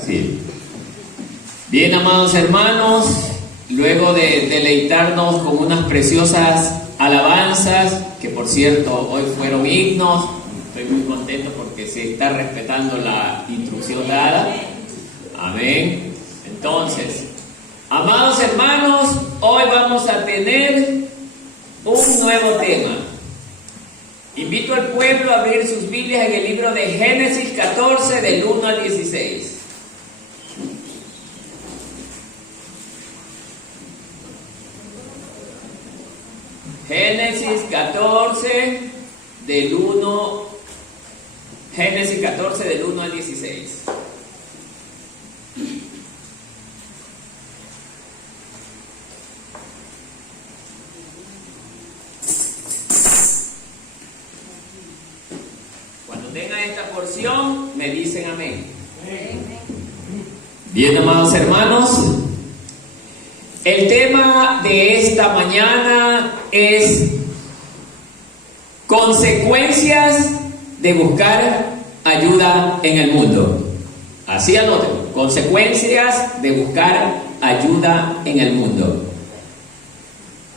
Sí. Bien, amados hermanos, luego de deleitarnos con unas preciosas alabanzas, que por cierto hoy fueron himnos, estoy muy contento porque se está respetando la instrucción dada. Amén. Entonces, amados hermanos, hoy vamos a tener un nuevo tema. Invito al pueblo a abrir sus Biblias en el libro de Génesis 14, del 1 al 16. Génesis 14 del 1 al 16. Cuando tengan esta porción, me dicen amén. Bien, amados hermanos, el tema de esta mañana es consecuencias de buscar ayuda en el mundo. Así anoten, consecuencias de buscar ayuda en el mundo.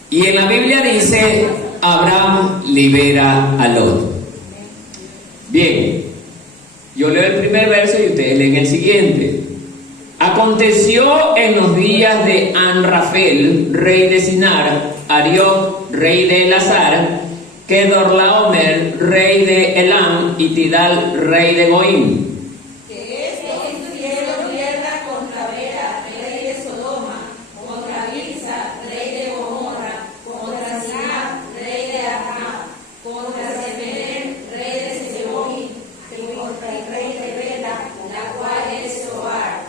Y en la Biblia dice, Abraham libera a Lot. Bien, yo leo el primer verso y ustedes leen el siguiente. Aconteció en los días de Amrafel, rey de Sinar, Arioc, rey de Elazar, Kedorlaomer, rey de Elam, y Tidal, rey de Goim. Que estos estuvieron guerra contra Bera, rey de Sodoma, contra Birsa, rey de Gomorra, contra Sinab, rey de Adma, contra Semer, rey de Seboim, y contra el rey de Bela, la cual es Zoar.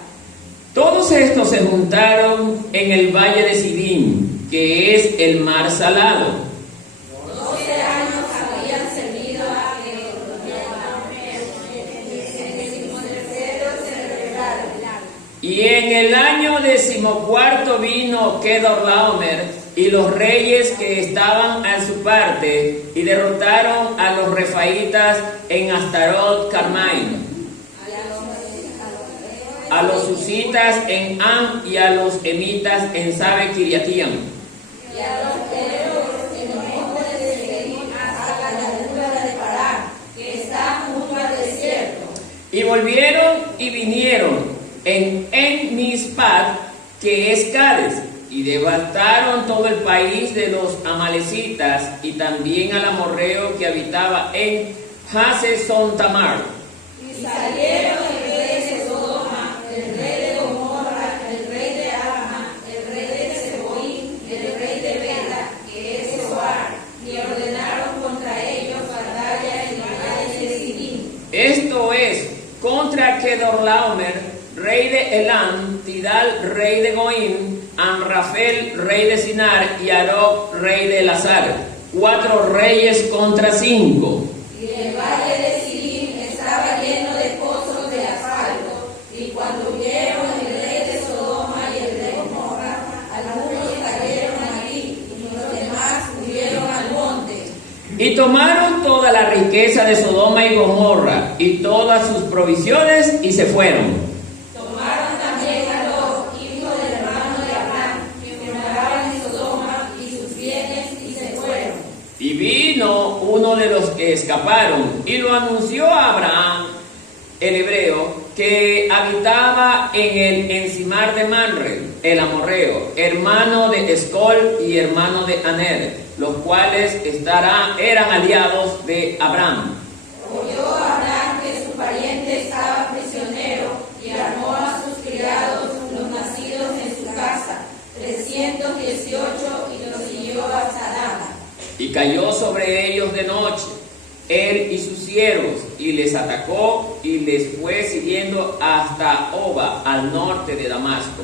Todos estos se juntaron en el valle de Sidim, que es el mar salado. 12 años habían servido a Kedorlaomer, en el 13º se rebelaron. Y en el año 14 vino Kedorlaomer y los reyes que estaban a su parte y derrotaron a los refaítas en Astarot Carmay, a los susitas en Am y a los emitas en Sabe Kiriatiam. Y a los peleros en los montes de Seir hasta la llanura de Pará, que está junto al desierto. Y volvieron y vinieron en Mispat, que es Cades, y devastaron todo el país de los amalecitas y también al amorreo que habitaba en Hasezon Tamar. Y salieron el rey de Sodoma, el rey de Gomorra, el rey de Adma, el rey de Seboim, el rey de Bela, que es Zoar, y ordenaron contra ellos batalla en el valle de Sidim. Esto es, contra Kedorlaomer, rey de Elam, Tidal, rey de Goim, Amrafel, rey de Sinar, y Arioc, rey de Elazar. 4 reyes contra 5. Y el valle de Sidim estaba lleno de pozos de asfalto, y cuando huyeron el rey de Sodoma y el de Gomorra, algunos cayeron allí, y los demás huyeron al monte. Y tomaron toda la riqueza de Sodoma y Gomorra y todas sus provisiones y se fueron. Tomaron también a Lot, hijo del hermano de Abraham, que moraba en Sodoma, y sus bienes, y se fueron. Y vino uno de los que escaparon y lo anunció a Abraham, el hebreo, que habitaba en el encimar de Manre, el amorreo, hermano de Escol y hermano de Aner, los cuales eran aliados de Abraham. Oyó Abraham que su pariente estaba prisionero, y armó a sus criados, los nacidos en su casa, 318, y los siguió hasta Dama. Y cayó sobre ellos de noche, él y sus siervos, y les atacó y les fue siguiendo hasta Oba, al norte de Damasco.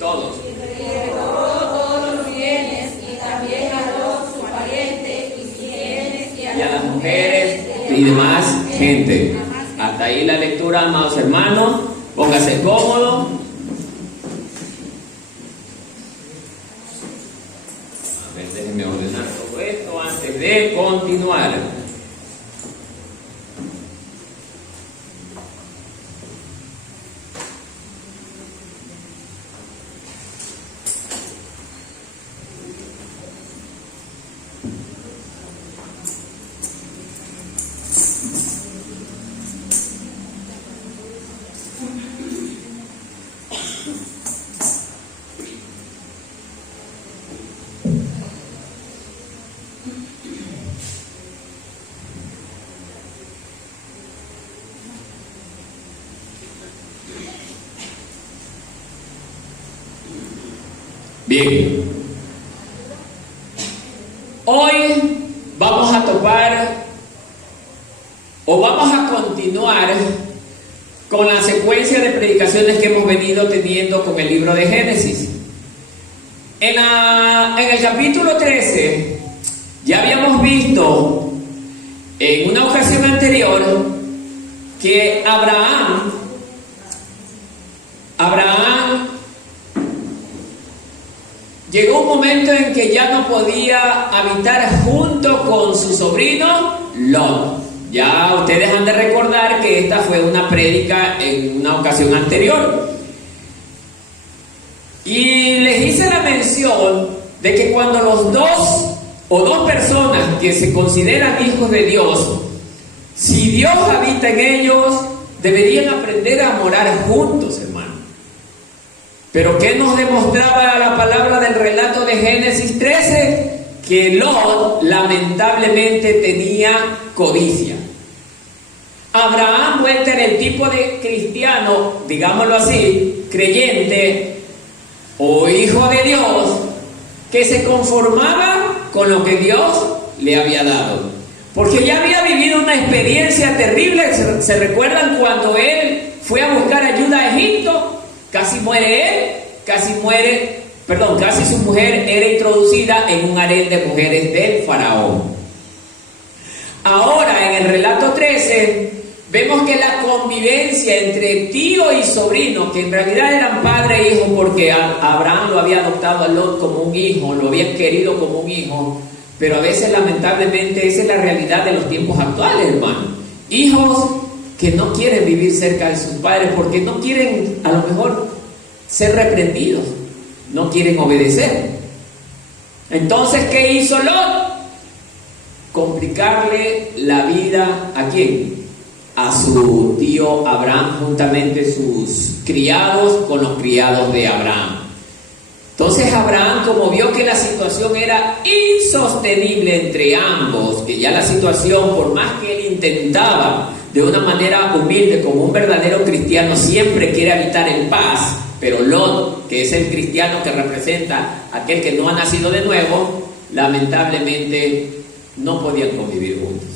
Todos. Y le robó todos los bienes, y también a Lot, su pariente, y sus bienes, Y a las mujeres y demás gente. Hasta ahí la lectura, amados hermanos. Póngase cómodo. A ver, déjenme ordenar todo esto antes de continuar. Bien. Hoy vamos a topar o vamos a continuar con la secuencia de predicaciones que hemos venido teniendo con el libro de Génesis. En el capítulo 13 ya habíamos visto en una ocasión anterior que Abraham llegó un momento en que ya no podía habitar junto con su sobrino Lot. Ya ustedes han de recordar que esta fue una prédica en una ocasión anterior. Y les hice la mención de que cuando los dos personas que se consideran hijos de Dios, si Dios habita en ellos, deberían aprender a morar juntos, hermano. Pero ¿qué nos demostraba la palabra del relato de Génesis 13? Que Lot lamentablemente tenía codicia. Abraham, vuelta en el tipo de cristiano, digámoslo así, creyente o hijo de Dios, que se conformaba con lo que Dios le había dado. Porque ya había vivido una experiencia terrible. ¿Se recuerdan cuando él fue a buscar ayuda a Egipto? Casi muere él, casi su mujer era introducida en un harén de mujeres del faraón. Ahora, en el relato 13, vemos que la convivencia entre tío y sobrino, que en realidad eran padre e hijo, porque Abraham lo había adoptado a Lot como un hijo, lo había querido como un hijo, pero a veces lamentablemente esa es la realidad de los tiempos actuales, hermano. Hijos que no quieren vivir cerca de sus padres porque no quieren a lo mejor ser reprendidos, no quieren obedecer. Entonces, ¿qué hizo Lot? Complicarle la vida ¿a quién? A su tío Abraham, juntamente sus criados con los criados de Abraham. Entonces Abraham, como vio que la situación era insostenible entre ambos, que ya la situación, por más que él intentaba de una manera humilde, como un verdadero cristiano, siempre quiere habitar en paz, pero Lot, que es el cristiano que representa a aquel que no ha nacido de nuevo, lamentablemente no podían convivir juntos.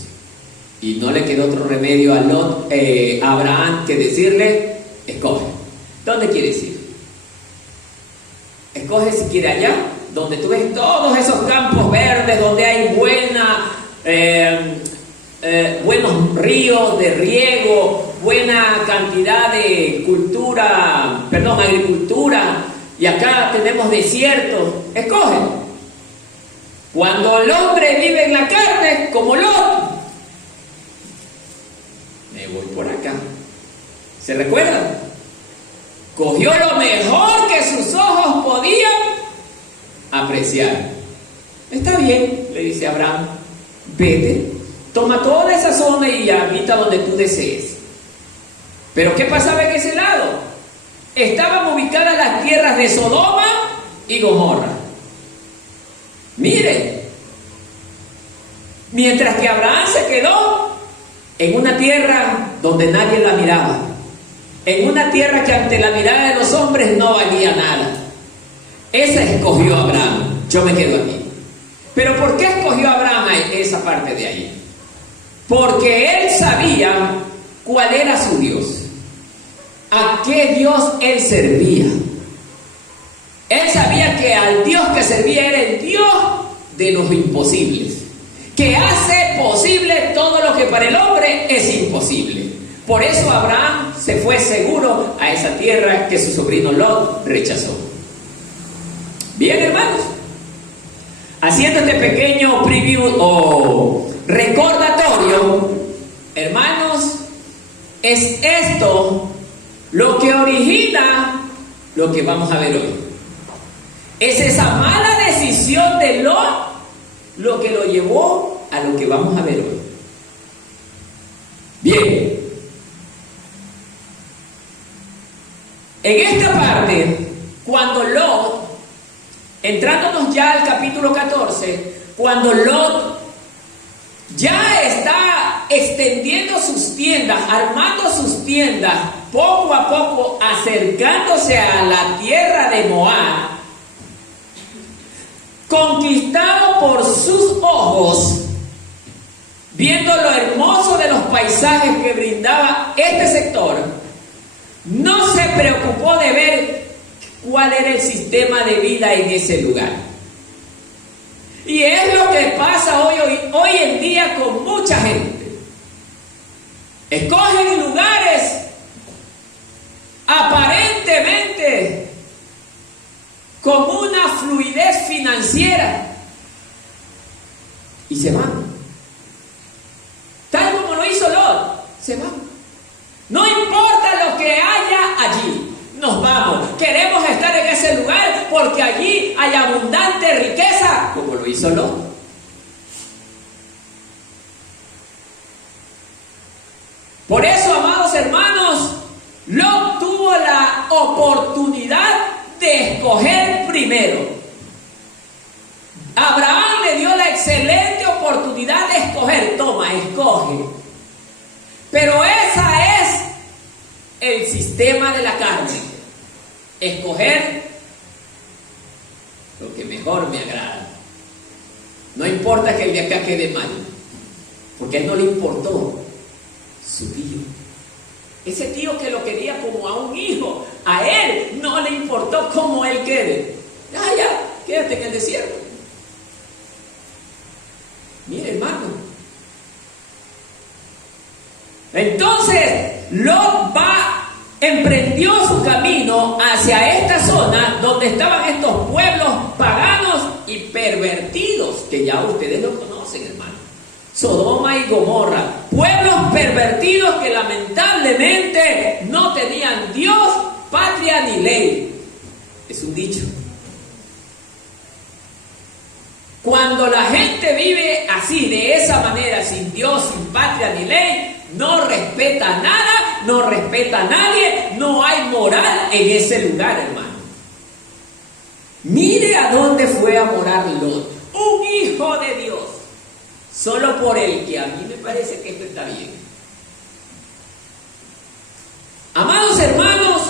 Y no le quedó otro remedio a Abraham que decirle: escoge, ¿dónde quieres ir? Escoge si quiere allá, donde tú ves todos esos campos verdes, donde hay buenos ríos de riego, buena cantidad de agricultura, y acá tenemos desierto. Escoge. Cuando el hombre vive en la carne, como Lot, me voy por acá. ¿Se recuerdan? Cogió lo mejor que sus ojos podían apreciar. Está bien, le dice Abraham, vete, toma toda esa zona y habita donde tú desees. Pero ¿qué pasaba en ese lado? Estaban ubicadas las tierras de Sodoma y Gomorra. Mire, mientras que Abraham se quedó en una tierra donde nadie la miraba, en una tierra que ante la mirada de los hombres no valía nada. Esa escogió Abraham. Yo me quedo aquí. ¿Pero por qué escogió Abraham esa parte de ahí? Porque él sabía cuál era su Dios, a qué Dios él servía. Él sabía que al Dios que servía era el Dios de los imposibles, que hace posible todo lo que para el hombre es imposible. Por eso Abraham se fue seguro a esa tierra que su sobrino Lot rechazó. Bien, hermanos, haciendo este pequeño preview o recordatorio, hermanos, es esto lo que origina lo que vamos a ver hoy. Es esa mala decisión de Lot lo que lo llevó a lo que vamos a ver hoy. Bien, en esta parte, cuando Lot, entrándonos ya al capítulo 14, cuando Lot ya está extendiendo sus tiendas, armando sus tiendas, poco a poco acercándose a la tierra de Moab, conquistado por sus ojos, viendo lo hermoso de los paisajes que brindaba este sector, no se preocupó de ver cuál era el sistema de vida en ese lugar. Y es lo que pasa hoy en día con mucha gente. Escogen lugares aparentemente con una fluidez financiera y se van. Tal como lo hizo Lot, se van. No importa lo que haya allí, nos vamos. Queremos estar en ese lugar porque allí hay abundante riqueza, como lo hizo Lot. Por eso, amados hermanos, Lot tuvo la oportunidad de escoger primero. Abraham le dio la excelente oportunidad de escoger. Toma, escoge. Pero esa es el sistema de la carne. Escoger lo que mejor me agrada. No importa que el de acá quede mal, porque a él no le importó su tío. Ese tío que lo quería como a un hijo, a él no le importó cómo él quede. Ya, quédate en el desierto. Mire, hermano. Entonces, Lot emprendió su camino hacia esta zona donde estaban estos pueblos paganos y pervertidos, que ya ustedes lo conocen, hermano. Sodoma y Gomorra, pueblos pervertidos que lamentablemente no tenían Dios, patria ni ley. Es un dicho. Cuando la gente vive así, de esa manera, sin Dios, sin patria ni ley, no respeta nada, no respeta a nadie, no hay moral en ese lugar, hermano. Mire a dónde fue a morar Lot, un hijo de Dios. Solo por el que a mí me parece que esto está bien. Amados hermanos,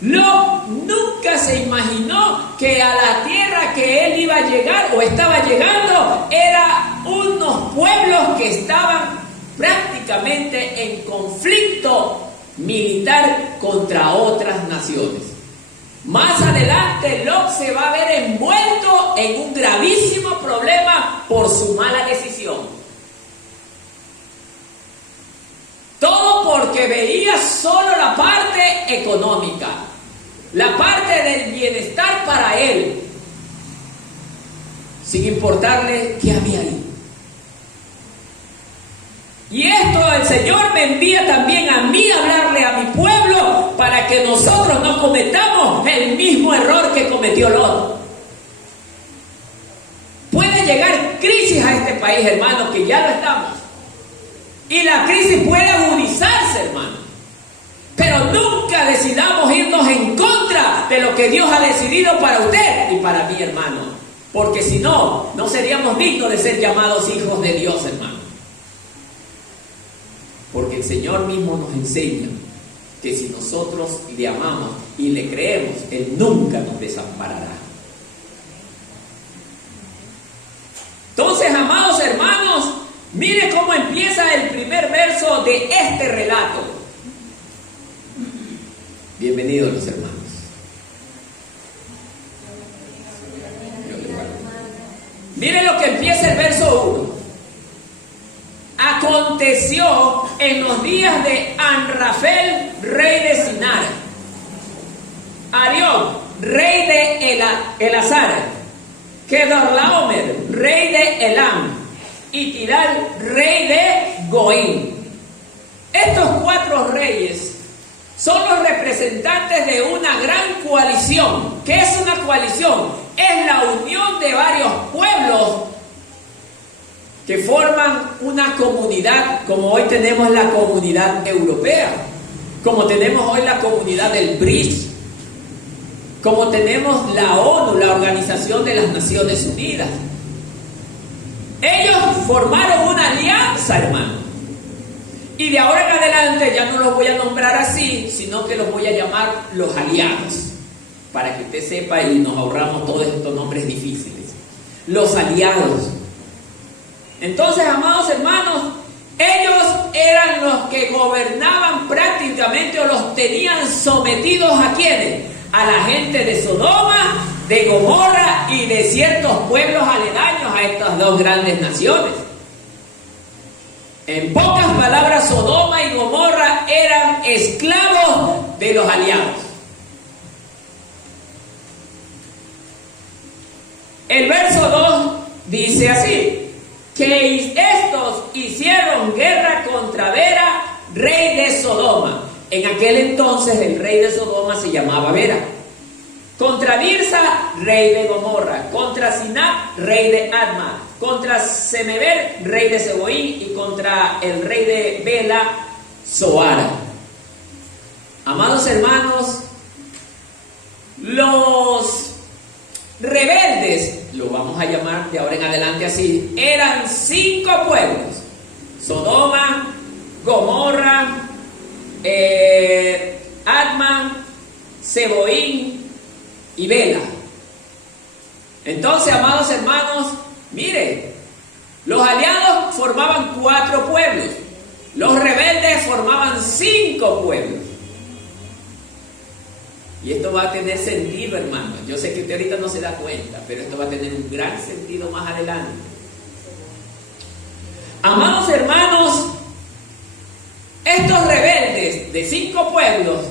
Lot nunca se imaginó que a la tierra que él iba a llegar o estaba llegando era unos pueblos que estaban prácticamente en conflicto militar contra otras naciones. Más adelante, Lot se va a ver envuelto en un gravísimo problema por su mala decisión. Todo porque veía solo la parte económica, la parte del bienestar para él, sin importarle qué había ahí. Y esto el Señor me envía también a mí a hablarle a mi pueblo para que nosotros no cometamos el mismo error que cometió Lot. Puede llegar crisis a este país, hermano, que ya lo estamos. Y la crisis puede agudizarse, hermano. Pero nunca decidamos irnos en contra de lo que Dios ha decidido para usted y para mí, hermano. Porque si no, no seríamos dignos de ser llamados hijos de Dios, hermano. Porque el Señor mismo nos enseña que si nosotros le amamos y le creemos, Él nunca nos desamparará. Entonces, amados hermanos, mire cómo empieza el primer verso de este relato. Bienvenidos los hermanos. Mire lo que empieza el verso 1. Aconteció en los días de Anrafel, rey de Sinar, Arión, rey de Elazar, Kedorlaomer, rey de Elam, y Tidal, rey de Goín. Estos 4 reyes son los representantes de una gran coalición. ¿Qué es una coalición? Es la unión de varios pueblos que forman una comunidad, como hoy tenemos la comunidad europea, como tenemos hoy la comunidad del BRICS, como tenemos la ONU, la Organización de las Naciones Unidas. Ellos formaron una alianza, hermano. Y de ahora en adelante ya no los voy a nombrar así, sino que los voy a llamar los aliados. para que usted sepa y nos ahorramos todos estos nombres difíciles. Los aliados. Entonces, amados hermanos, ellos eran los que gobernaban prácticamente o los tenían sometidos ¿a quiénes? A la gente de Sodoma, de Gomorra y de ciertos pueblos aledaños a estas dos grandes naciones. En pocas palabras, Sodoma y Gomorra eran esclavos de los aliados. El verso 2 dice así, que estos hicieron guerra contra Bera, rey de Sodoma. En aquel entonces el rey de Sodoma se llamaba Bera. Contra Birsa, rey de Gomorra. Contra Sinab, rey de Adma. Contra Semeber, rey de Seboín. Y contra el rey de Bela, Zoara. Amados hermanos, los rebeldes, lo vamos a llamar de ahora en adelante así, eran 5 pueblos: Sodoma, Gomorra, Adma, Seboín y Bela. Entonces, amados hermanos, mire, los aliados formaban 4 pueblos, los rebeldes formaban 5 pueblos. Y esto va a tener sentido, hermano. Yo sé que usted ahorita no se da cuenta, pero esto va a tener un gran sentido más adelante. Amados hermanos, estos rebeldes de 5 pueblos,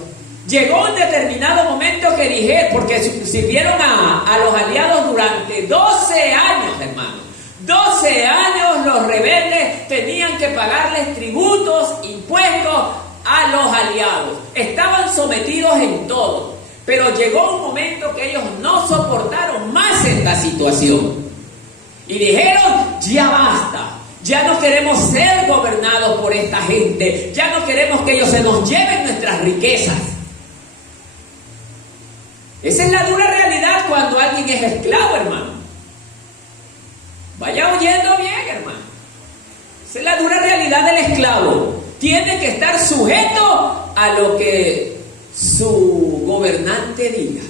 llegó un determinado momento que dije, porque sirvieron a los aliados durante 12 años, hermano. 12 años los rebeldes tenían que pagarles tributos, impuestos a los aliados. Estaban sometidos en todo. Pero llegó un momento que ellos no soportaron más esta situación. Y dijeron, ya basta. Ya no queremos ser gobernados por esta gente. Ya no queremos que ellos se nos lleven nuestras riquezas. Esa es la dura realidad cuando alguien es esclavo, hermano. Vaya oyendo bien, hermano. Esa es la dura realidad del esclavo. Tiene que estar sujeto a lo que su gobernante diga.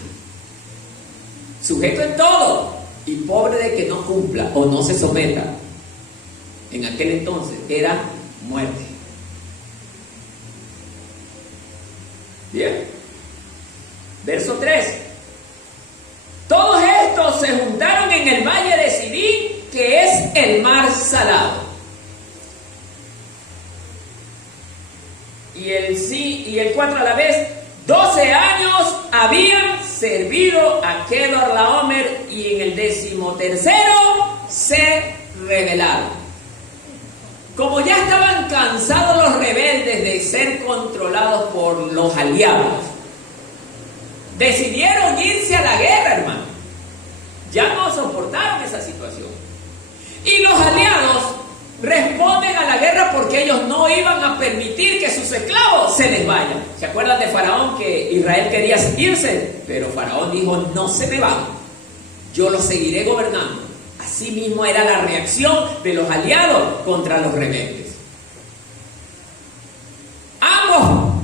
Sujeto en todo y pobre de que no cumpla o no se someta. En aquel entonces era muerte. Bien. Verso 3. Todos estos se juntaron en el valle de Sidín, que es el mar salado. Y el 4 a la vez, 12 años habían servido a Kedorlaomer, y en el 13º se rebelaron. Como ya estaban cansados los rebeldes de ser controlados por los aliados, decidieron irse a la guerra, hermano. Ya no soportaron esa situación. Y los aliados responden a la guerra porque ellos no iban a permitir que sus esclavos se les vayan. ¿Se acuerdan de Faraón, que Israel quería irse? Pero Faraón dijo, no se me van, yo los seguiré gobernando. Así mismo era la reacción de los aliados contra los rebeldes. Ambos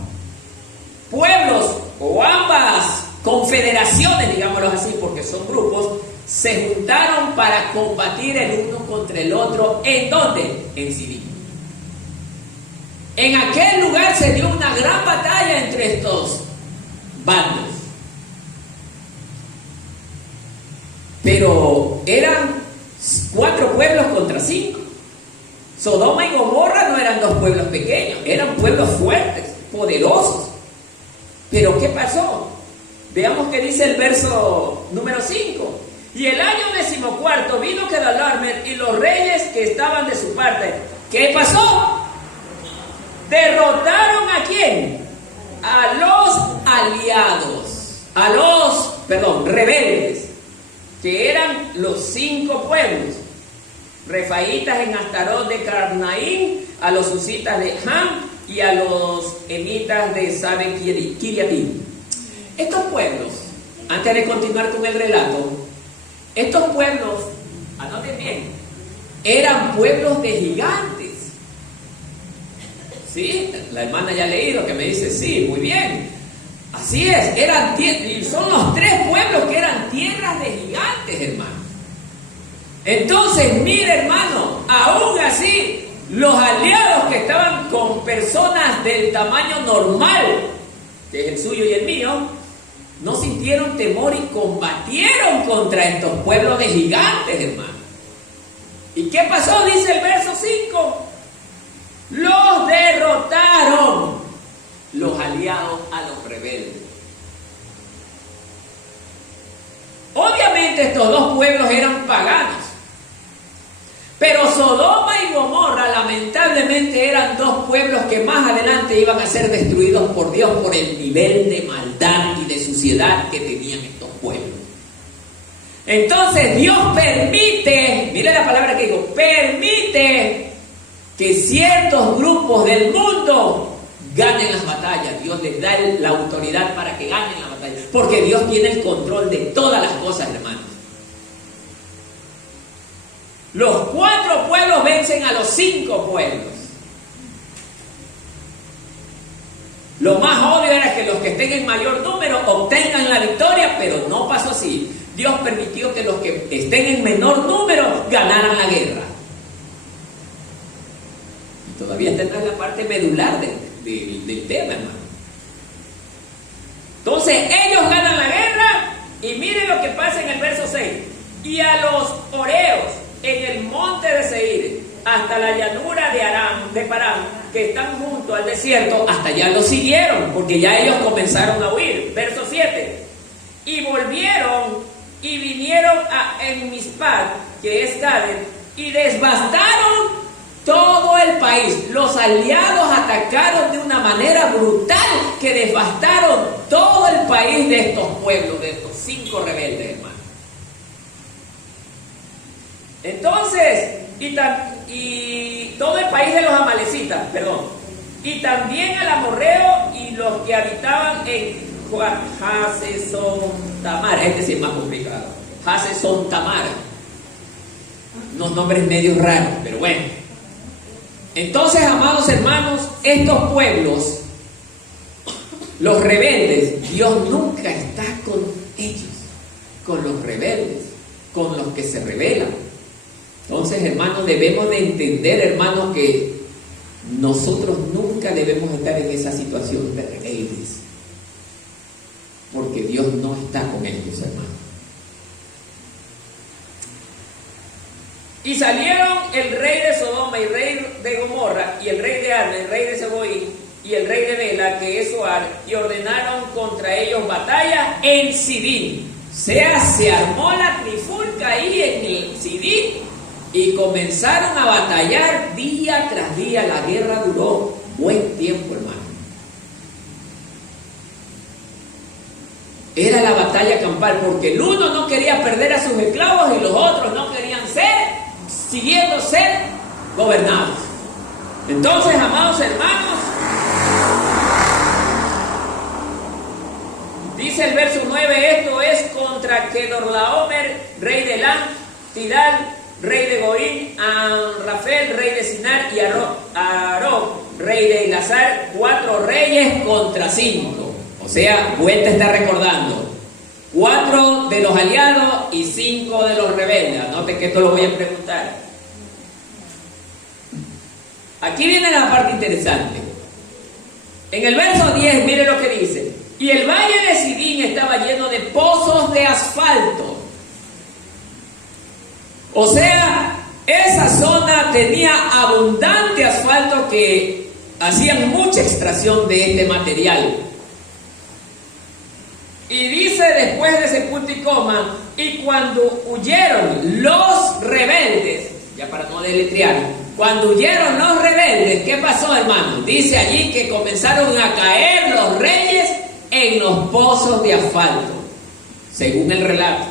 pueblos o ambas confederaciones, digámoslo así, porque son grupos, se juntaron para combatir el uno contra el otro. ¿En dónde? En Sidín. En aquel lugar se dio una gran batalla entre estos bandos. Pero eran 4 pueblos contra 5. Sodoma y Gomorra no eran 2 pueblos pequeños, eran pueblos fuertes, poderosos. Pero ¿qué pasó? Veamos qué dice el verso número 5. Y el año 14 vino Kedorlaomer y los reyes que estaban de su parte. ¿Qué pasó? Derrotaron ¿a quién? A los aliados, rebeldes, que eran los 5 pueblos: Refaitas en Astarot de Carnaim, a los Usitas de Ham y a los Emitas de Saben Kiriatim. Estos pueblos, antes de continuar con el relato, estos pueblos, anoten bien, eran pueblos de gigantes. ¿Sí? La hermana ya ha leído, que me dice, sí, muy bien. Así es, y son los tres pueblos que eran tierras de gigantes, hermano. Entonces, mire, hermano, aún así, los aliados que estaban con personas del tamaño normal, que es el suyo y el mío, no sintieron temor y combatieron contra estos pueblos de gigantes, hermano. ¿Y qué pasó? Dice el verso 5. Los derrotaron los aliados a los rebeldes. Obviamente estos dos pueblos eran paganos, pero Sodoma y Gomorra lamentablemente eran dos pueblos que más adelante iban a ser destruidos por Dios por el nivel de maldad y de suciedad que tenían estos pueblos. Entonces Dios permite, mire la palabra que digo, permite que ciertos grupos del mundo ganen las batallas. Dios les da la autoridad para que ganen las batallas, porque Dios tiene el control de todas las cosas, hermanos. Los 4 pueblos vencen a los 5 pueblos. Lo más obvio era que los que estén en mayor número obtengan la victoria, pero no pasó así. Dios permitió que los que estén en menor número ganaran la guerra. Y todavía esta es la parte medular del tema, hermano. Entonces ellos ganan la guerra y miren lo que pasa en el verso 6. Y a los horeos en el monte de Seir, hasta la llanura de Parán, que están junto al desierto, hasta allá los siguieron, porque ya ellos comenzaron a huir. Verso 7. Y volvieron y vinieron a Enmispad, que es Gades, y devastaron todo el país. Los aliados atacaron de una manera brutal que devastaron todo el país de estos pueblos, de estos 5 rebeldes, hermano. Entonces, y todo el país de los amalecitas, y también al amorreo y los que habitaban en Hasesontamar, este sí es más complicado, Hasesontamar, unos nombres medio raros, pero bueno. Entonces, amados hermanos, estos pueblos, los rebeldes, Dios nunca está con ellos, con los rebeldes, con los que se rebelan. Entonces, hermanos, debemos de entender, hermanos, que nosotros nunca debemos estar en esa situación de rebeldes, porque Dios no está con ellos, hermanos. Y salieron el rey de Sodoma y el rey de Gomorra y el rey de Adma, el rey de Seboín y el rey de Bela, que es Zoar, y ordenaron contra ellos batalla en Sidín. O sea, se armó la trifulca ahí en el Sidín y comenzaron a batallar día tras día. La guerra duró buen tiempo, hermano. Era la batalla campal, porque el uno no quería perder a sus esclavos y los otros no querían siguiendo ser gobernados. Entonces, amados hermanos, dice el verso 9, esto es contra Kedorlaomer, rey de Elam, Tidal, rey de Goín, Amrafel, rey de Sinar, y Arob, rey de Elazar, 4 reyes contra 5. O sea, vuelta está recordando. 4 de los aliados y 5 de los rebeldes. Anote que esto lo voy a preguntar. Aquí viene la parte interesante. En el verso 10, mire lo que dice. Y el valle de Sidín estaba lleno de pozos de asfalto. O sea, esa zona tenía abundante asfalto que hacían mucha extracción de este material. Y dice después de ese punto y coma, y cuando huyeron los rebeldes, ya para no deletrear, cuando huyeron los rebeldes, ¿qué pasó, hermano? Dice allí que comenzaron a caer los reyes en los pozos de asfalto, según el relato.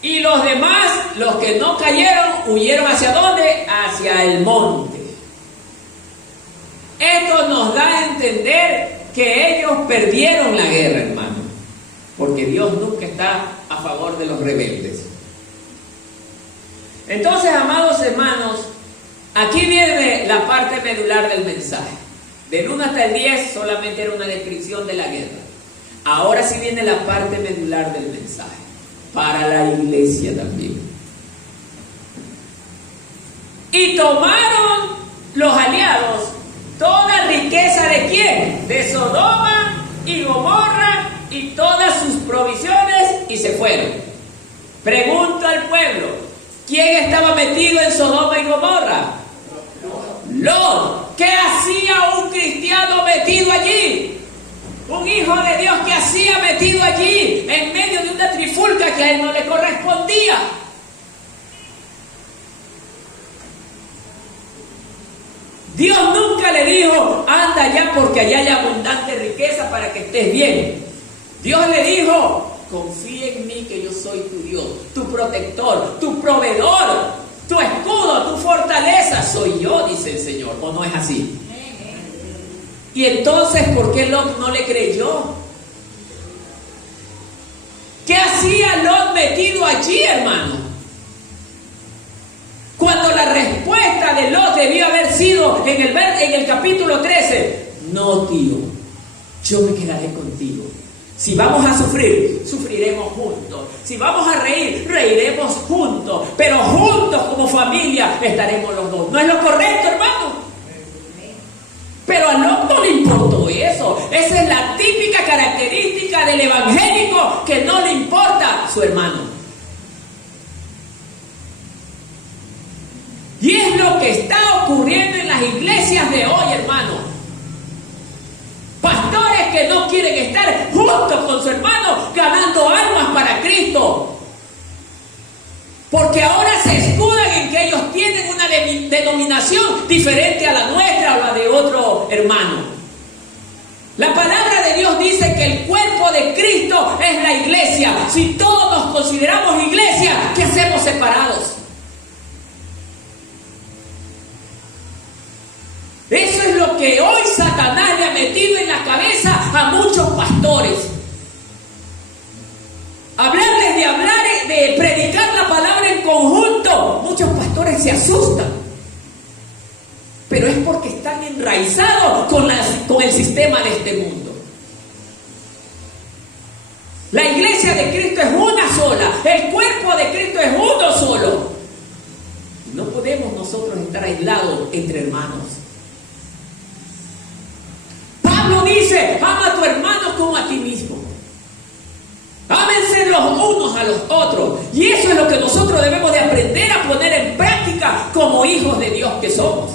Y los demás, los que no cayeron, huyeron ¿hacia dónde? Hacia el monte. Esto nos da a entender que ellos perdieron la guerra, hermano, porque Dios nunca está a favor de los rebeldes. Entonces, amados hermanos, aquí viene la parte medular del mensaje. Del 1 hasta el 10 solamente era una descripción de la guerra. Ahora sí viene la parte medular del mensaje, para la iglesia también. Y tomaron los aliados toda riqueza de quién, de Sodoma y Gomorra y todas sus provisiones y se fueron. Pregunto al pueblo, ¿quién estaba metido en Sodoma y Gomorra? Lot. ¿Qué hacía un cristiano metido allí? Un hijo de Dios que hacía metido allí en medio de una trifulca que a él no le correspondía. Dios nunca le dijo, anda allá porque allá hay abundante riqueza para que estés bien. Dios le dijo, confía en mí que yo soy tu Dios, tu protector, tu proveedor, tu escudo, tu fortaleza. Soy yo, dice el Señor. ¿O no es así? Y entonces, ¿por qué Lot no le creyó? ¿Qué hacía Lot metido allí, hermano? Cuando la respuesta de Lot debió haber sido en el capítulo 13, no, tío, yo me quedaré contigo. Si vamos a sufrir, sufriremos juntos. Si vamos a reír, reiremos juntos. Pero juntos como familia estaremos los dos. ¿No es lo correcto, hermano? Pero a Lot no le importó eso. Esa es la típica característica del evangélico, que no le importa su hermano. Y es lo que está ocurriendo en las iglesias de hoy, hermano. Pastores que no quieren estar juntos con su hermano ganando almas para Cristo. Porque ahora se escudan en que ellos tienen una denominación diferente a la nuestra o la de otro hermano. La palabra de Dios dice que el cuerpo de Cristo es la iglesia. Si todos nos consideramos iglesia, ¿qué hacemos separados? Eso es lo que hoy Satanás le ha metido en la cabeza a muchos pastores. Hablarles de predicar la palabra en conjunto. Muchos pastores se asustan. Pero es porque están enraizados con el sistema de este mundo. La iglesia de Cristo es una sola. El cuerpo de Cristo es uno solo. No podemos nosotros estar aislados entre hermanos. Pablo dice, ama a tu hermano como a ti mismo. Ámense los unos a los otros. Y eso es lo que nosotros debemos de aprender a poner en práctica como hijos de Dios que somos.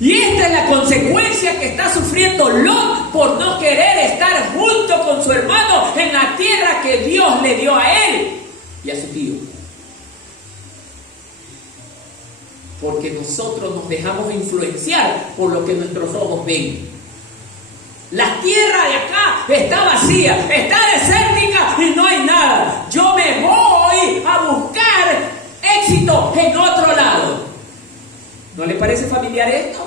Y esta es la consecuencia que está sufriendo Lot por no querer estar junto con su hermano en la tierra que Dios le dio a él y a su tío. Porque nosotros nos dejamos influenciar por lo que nuestros ojos ven. La tierra de acá está vacía, está desértica y no hay nada. Yo me voy a buscar éxito en otro lado. ¿No le parece familiar esto?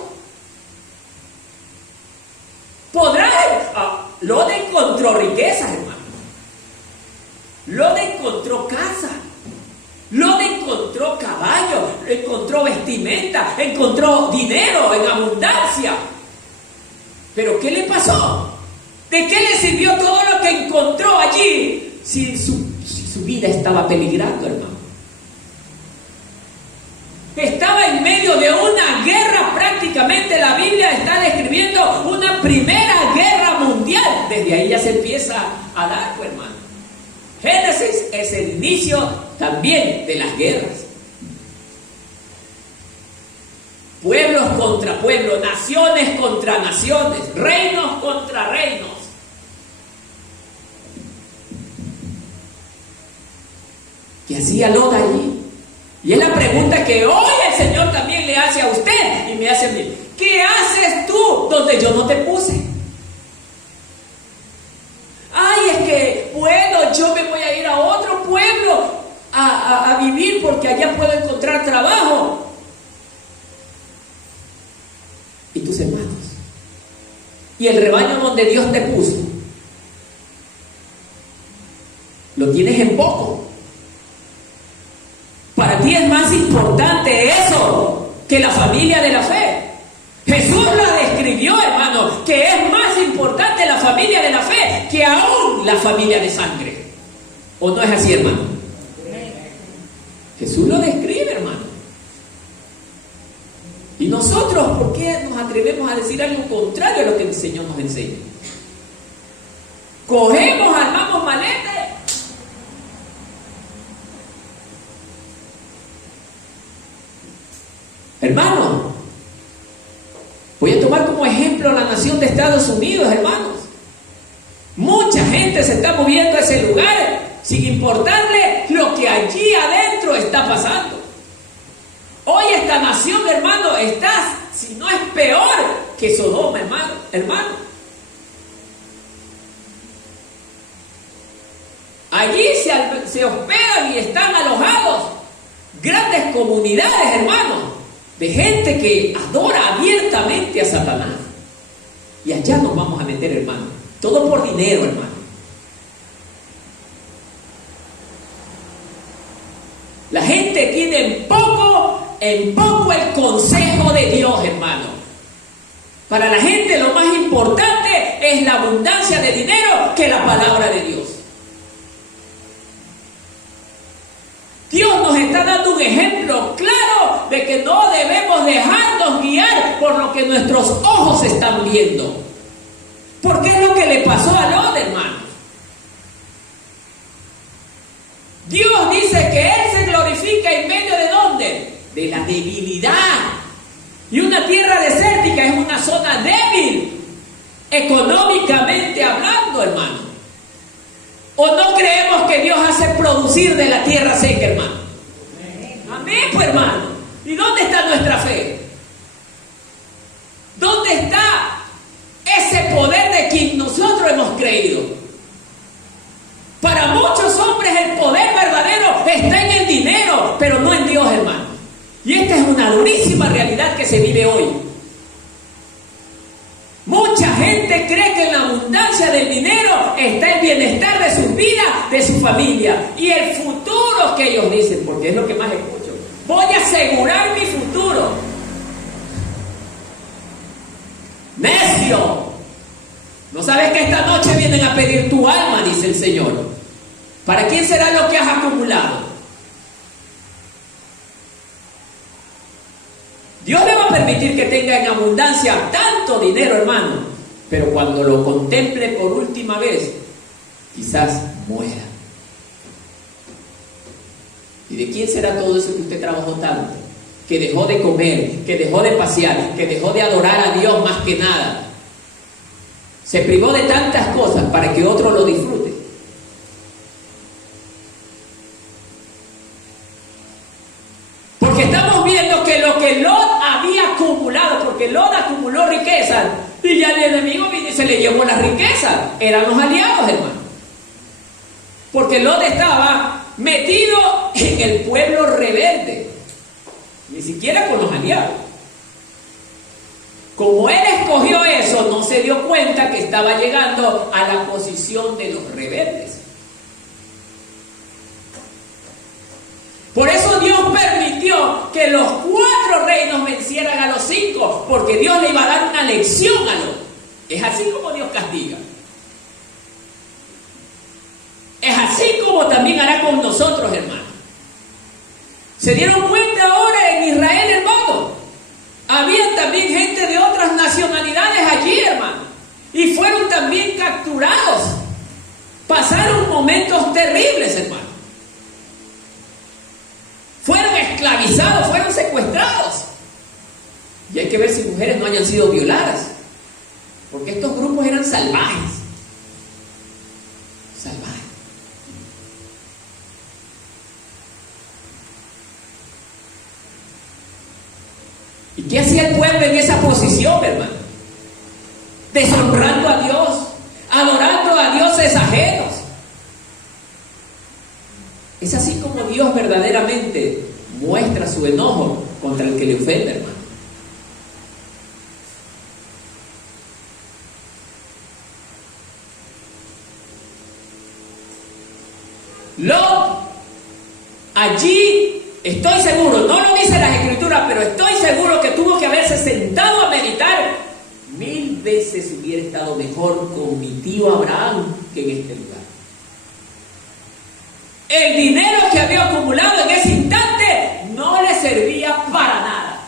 Lot encontró riquezas, hermano. Lot encontró casa. Lot encontró caballo, encontró vestimenta, encontró dinero en abundancia. ¿Pero qué le pasó? ¿De qué le sirvió todo lo que encontró allí si su vida estaba peligrando, hermano? Estaba en medio de una guerra, prácticamente la Biblia está describiendo una primera guerra mundial. Desde ahí ya se empieza a dar, hermano. Génesis es el inicio también de las guerras. Pueblos contra pueblos, naciones contra naciones, reinos contra reinos. ¿Qué hacía Lot allí? Y es la pregunta que hoy el Señor también le hace a usted y me hace a mí. ¿Qué haces tú donde yo no te puse? Ay, es que, bueno, yo me voy a ir a otro pueblo a vivir porque allá puedo encontrar trabajo. ¿Y tus hermanos? ¿Y el rebaño donde Dios te puso? ¿Lo tienes en poco? Para ti es más importante eso que la familia de la fe. Jesús la describió, hermano, que es más importante la familia de la fe que aún la familia de sangre. ¿O no es así, hermano? Jesús lo describe, hermano. Y nosotros, ¿por qué nos atrevemos a decir algo contrario a lo que el Señor nos enseña? Cogemos, armamos maletas. Hermano, voy a tomar como ejemplo la nación de Estados Unidos, hermanos. Mucha gente se está moviendo a ese lugar sin importarle lo que allí adentro está pasando. Hoy esta nación, hermano, está, si no es peor que Sodoma, hermano. Allí se hospedan y están alojados grandes comunidades, hermano, de gente que adora abiertamente a Satanás. Y allá nos vamos a meter, hermano. Todo por dinero, hermano. La gente tiene en poco el consejo de Dios, hermano. Para la gente lo más importante es la abundancia de dinero que la palabra de Dios. Dios nos está dando un ejemplo claro de que no debemos dejarnos guiar por lo que nuestros ojos están viendo. Porque es lo que le pasó a Lot, hermano. Dios dice que Él se glorifica en medio de ¿dónde? De la debilidad. Y una tierra desértica es una zona débil, económicamente hablando, hermano. ¿O no creemos que Dios hace producir de la tierra seca, hermano? Amén, pues, hermano. ¿Y dónde está nuestra fe? ¿Dónde está ese poder de quien nosotros hemos creído? Para muchos hombres el poder verdadero está en el dinero, pero no en Dios, hermano. Y esta es una durísima realidad que se vive hoy. Mucha gente cree que en la abundancia del dinero está el bienestar de su vida, de su familia y el futuro que ellos dicen, porque es lo que más escucho. Voy a asegurar mi futuro. Necio. ¿No sabes que esta noche vienen a pedir tu alma? Dice el Señor. ¿Para quién será lo que has acumulado? Dios le va a permitir que tenga en abundancia tanto dinero, hermano, pero cuando lo contemple por última vez, quizás muera. ¿Y de quién será todo eso que usted trabajó tanto? Que dejó de comer, que dejó de pasear, que dejó de adorar a Dios más que nada. Se privó de tantas cosas para que otro lo disfrute. Porque estamos viendo que lo que Lot había acumulado, porque Lot acumuló riquezas, y ya el enemigo vino y se le llevó las riquezas. Eran los aliados, hermano. Porque Lot estaba metido en el pueblo rebelde, ni siquiera con los aliados. Como él escogió eso, no se dio cuenta que estaba llegando a la posición de los rebeldes. Por eso Dios permitió que los 4 reinos vencieran a los 5, porque Dios le iba a dar una lección a Lot. Es así como Dios castiga. Es así como también hará con nosotros, hermanos. ¿Se dieron cuenta ahora en Israel, hermano? Había también gente de otras nacionalidades allí, hermano. Y fueron también capturados. Pasaron momentos terribles, hermano. Fueron esclavizados, fueron secuestrados. Y hay que ver si mujeres no hayan sido violadas. Porque estos grupos eran salvajes. Salvajes. ¿Y qué hacía el pueblo en esa posición, hermano? Deshonrando a Dios, adorando a dioses ajenos. Es así como Dios verdaderamente muestra su enojo contra el que le ofende, hermano. Lot allí estoy seguro, no lo dice las Escrituras, pero estoy seguro que tuvo que haberse sentado a meditar. 1000 veces hubiera estado mejor con mi tío Abraham que en este lugar. El dinero que había acumulado en ese instante no le servía para nada.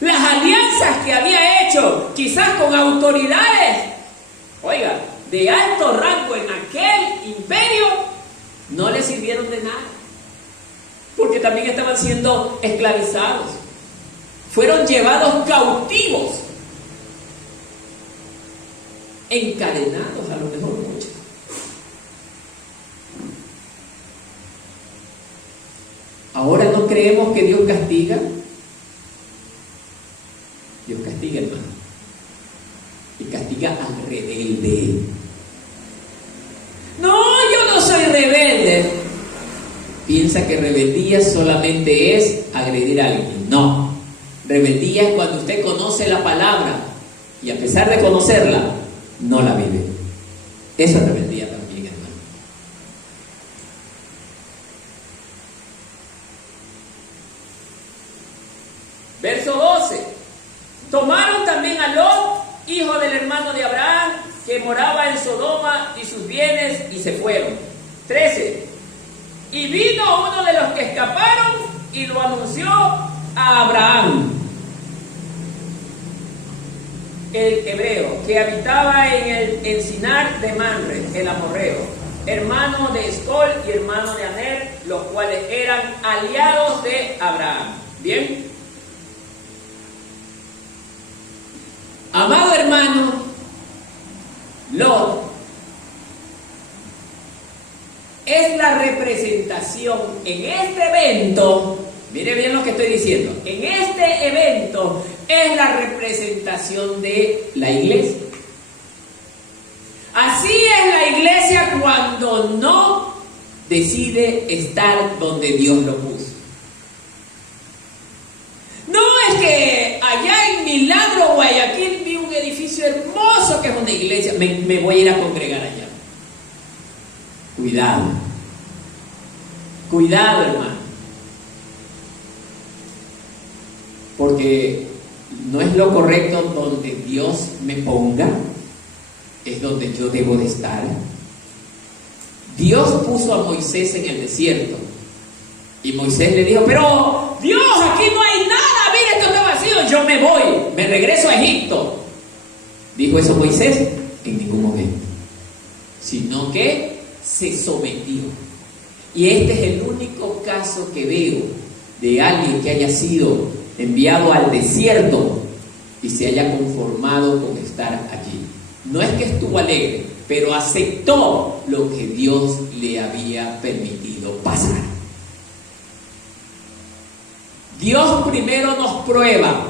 Las alianzas que había hecho, quizás con autoridades, oiga, de alto rango en aquel imperio, no le sirvieron de nada. Porque también estaban siendo esclavizados. Fueron llevados cautivos, encadenados a lo mejor mucho. Ahora no creemos que Dios castiga. Dios castiga, hermano. Y castiga al rebelde. No, yo no soy rebelde. Piensa que rebeldía solamente es agredir a alguien. No. Rebeldía es cuando usted conoce la palabra y a pesar de conocerla, no la vive. Eso es rebeldía también, hermano. Verso 12. Tomaron también a Lot, hijo del hermano de Abraham, que moraba en Sodoma, y sus bienes, y se fueron. 13. Y vino uno de los que escaparon y lo anunció a Abraham, el hebreo, que habitaba en el encinar de Mamre, el amorreo, hermano de Escol y hermano de Aner, los cuales eran aliados de Abraham. Bien. Amado hermano, Lot es la representación en este evento. Mire bien lo que estoy diciendo. En este evento es la representación de la iglesia. Así es la iglesia cuando no decide estar donde Dios lo puso. No es que allá en Milagro, Guayaquil, vi un edificio hermoso que es una iglesia. Me voy a ir a congregar allá. Cuidado. Cuidado, hermano. Porque no es lo correcto donde Dios me ponga, es donde yo debo de estar. Dios puso a Moisés en el desierto y Moisés le dijo: pero Dios, aquí no hay nada, mire, esto está vacío, yo me voy, me regreso a Egipto. ¿Dijo eso Moisés? En ningún momento, sino que se sometió. Y este es el único caso que veo de alguien que haya sido enviado al desierto y se haya conformado con estar allí. No es que estuvo alegre, pero aceptó lo que Dios le había permitido pasar. Dios primero nos prueba.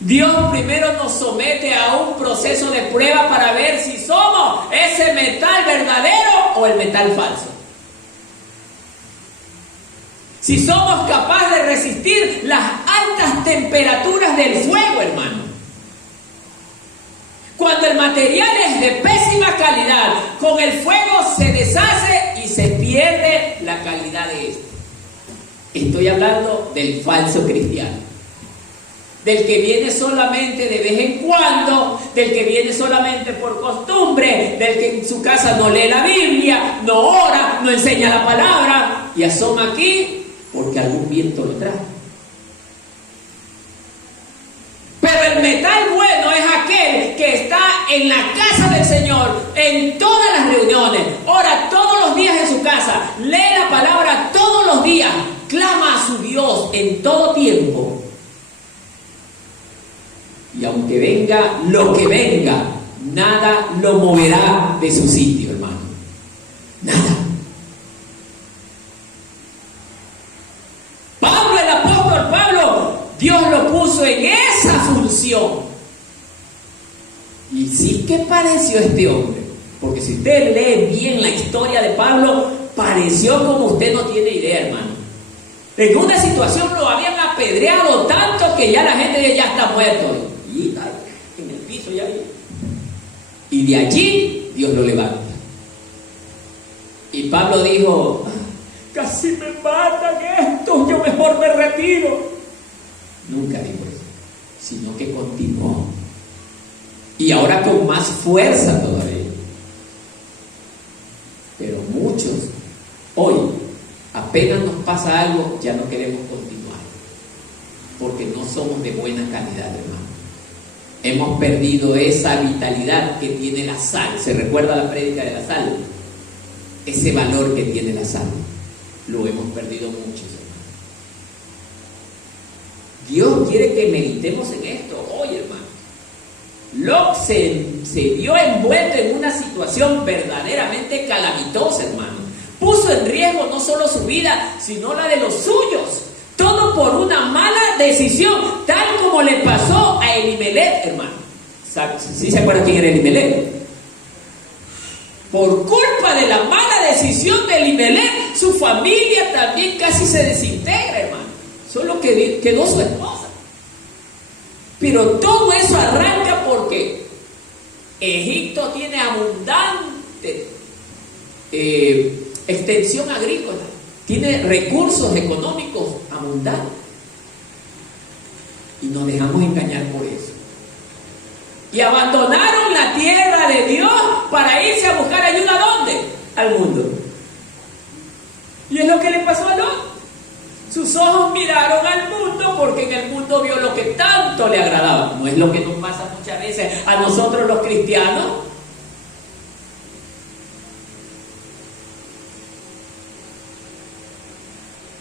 Dios primero nos somete a un proceso de prueba para ver si somos ese metal verdadero o el metal falso. Si somos capaces de resistir las altas temperaturas del fuego, hermano. Cuando el material es de pésima calidad, con el fuego se deshace y se pierde la calidad de este. Estoy hablando del falso cristiano. Del que viene solamente de vez en cuando, del que viene solamente por costumbre, del que en su casa no lee la Biblia, no ora, no enseña la palabra y asoma aquí porque algún viento lo trae. Pero el metal bueno es aquel que está en la casa del Señor, en todas las reuniones, ora todos los días en su casa, lee la palabra todos los días, clama a su Dios en todo tiempo. Y aunque venga lo que venga, nada lo moverá de su sitio, hermano. Nada. Pablo, el apóstol Pablo, Dios lo puso en esa función. Y sí que pareció este hombre, porque si usted lee bien la historia de Pablo, pareció como usted no tiene idea, hermano. En una situación lo habían apedreado tanto que ya la gente ya está muerto. Y está en el piso ya. Y de allí Dios lo levanta. Y Pablo dijo, casi me matan estos, yo mejor me retiro. Nunca dijo eso, sino que continuó. Y ahora con más fuerza todavía. Pero muchos, hoy, apenas nos pasa algo, ya no queremos continuar. Porque no somos de buena calidad, hermano. Hemos perdido esa vitalidad que tiene la sal. ¿Se recuerda la prédica de la sal? Ese valor que tiene la sal. Lo hemos perdido mucho, hermano. Dios quiere que meditemos en esto hoy, hermano. Lot se vio envuelto en una situación verdaderamente calamitosa, hermano. Puso en riesgo no solo su vida, sino la de los suyos. Todo por una mala decisión, tal como le pasó a Elimelech, hermano. ¿Sí se acuerdan quién era Elimelech? Por culpa de la mala decisión de Elimelech, su familia también casi se desintegra, hermano. Solo quedó su esposa. Pero todo eso arranca porque Egipto tiene abundante extensión agrícola, tiene recursos económicos abundantes. Y nos dejamos engañar por eso. Y abandonaron la tierra de Dios para irse a buscar ayuda, ¿a dónde? Al mundo. Y es lo que le pasó a Lot. Sus ojos miraron al mundo porque en el mundo vio lo que tanto le agradaba. ¿No es lo que nos pasa muchas veces a nosotros los cristianos?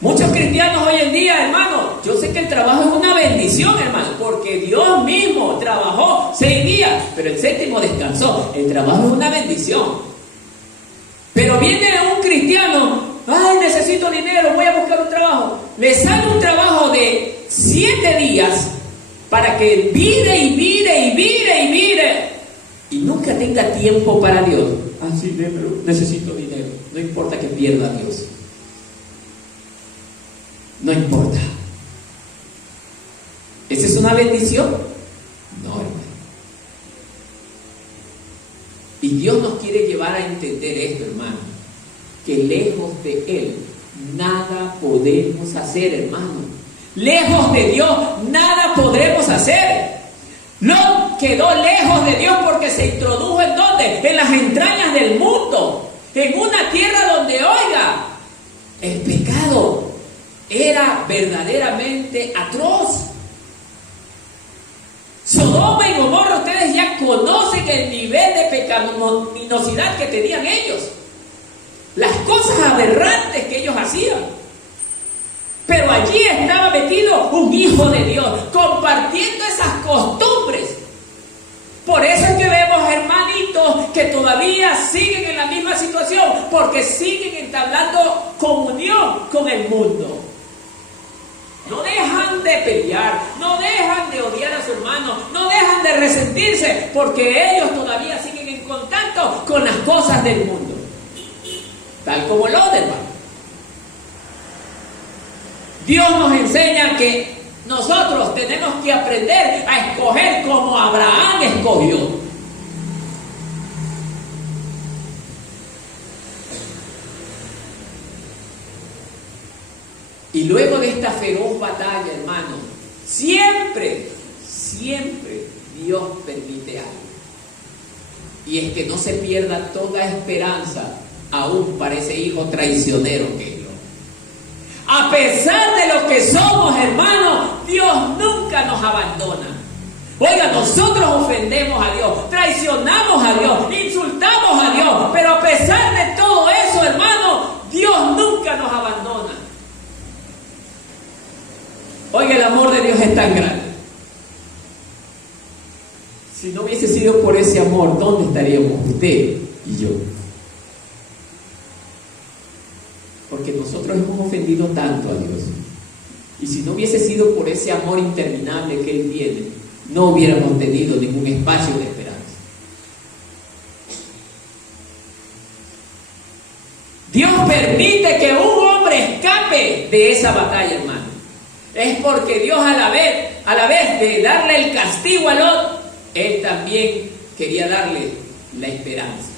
Muchos cristianos hoy en día, hermano, yo sé que el trabajo es una bendición, hermano, porque Dios mismo trabajó 6 días, pero el 7º descansó. El trabajo es una bendición. Pero viene un cristiano, ay, necesito dinero, voy a buscar un trabajo. Le sale un trabajo de 7 días para que vire y vire y vire y vire y nunca tenga tiempo para Dios. Ah, sí, pero necesito dinero. No importa que pierda a Dios. No importa. ¿Esa es una bendición? No, hermano. Y Dios nos quiere llevar a entender esto, hermano, que lejos de Él nada podemos hacer, hermano. Lejos de Dios nada podremos hacer. Lot quedó lejos de Dios porque se introdujo ¿en dónde? En las entrañas del mundo, en una tierra donde, oiga, el pecado era verdaderamente atroz. Sodoma y Gomorra, ustedes ya conocen el nivel de pecaminosidad que tenían ellos, las cosas aberrantes que ellos hacían. Pero allí estaba metido un hijo de Dios, compartiendo esas costumbres. Por eso es que vemos hermanitos que todavía siguen en la misma situación, porque siguen entablando comunión con el mundo. No dejan de pelear, no dejan de odiar a su hermano, no dejan de resentirse, porque ellos todavía siguen en contacto con las cosas del mundo. Tal como Lot, hermano. Dios nos enseña que nosotros tenemos que aprender a escoger como Abraham escogió. Y luego de esta feroz batalla, hermano, siempre Dios permite algo. Y es que no se pierda toda esperanza, aún para ese hijo traicionero que es Lot. A pesar de lo que somos, hermano, Dios nunca nos abandona. Oiga, nosotros ofendemos a Dios, traicionamos a Dios, insultamos a Dios, pero a pesar de todo eso, hermano, Dios nunca nos abandona. Oiga, el amor de Dios es tan grande. Si no hubiese sido por ese amor, ¿dónde estaríamos usted y yo? Porque nosotros hemos ofendido tanto a Dios. Y si no hubiese sido por ese amor interminable que Él tiene, no hubiéramos tenido ningún espacio de esperanza. Dios permite que un hombre escape de esa batalla, hermano. Es porque Dios a la vez de darle el castigo a Lot, Él también quería darle la esperanza.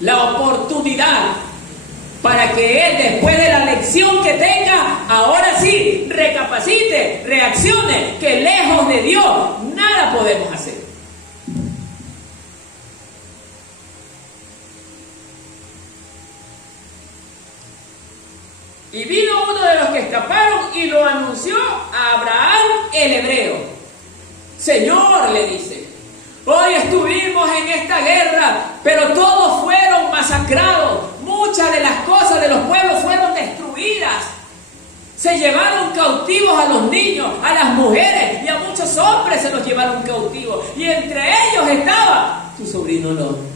la oportunidad para que él, después de la lección que tenga, ahora sí, recapacite, reaccione, que lejos de Dios nada podemos hacer. Y vino uno de los que escaparon y lo anunció a Abraham el hebreo. Señor, le dice, hoy estuvimos en esta guerra, pero todos fueron masacrados. Muchas de las cosas de los pueblos fueron destruidas. Se llevaron cautivos a los niños, a las mujeres y a muchos hombres se los llevaron cautivos. Y entre ellos estaba tu sobrino Lot.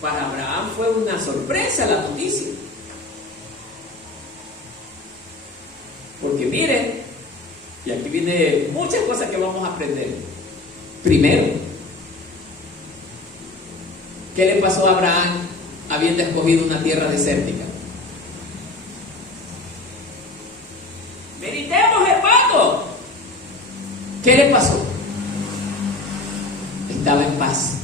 Para Abraham fue una sorpresa la noticia. Porque miren, y aquí viene muchas cosas que vamos a aprender. Primero, ¿qué le pasó a Abraham habiendo escogido una tierra desértica? Meditemos, hermano. ¿Qué le pasó? Estaba en paz.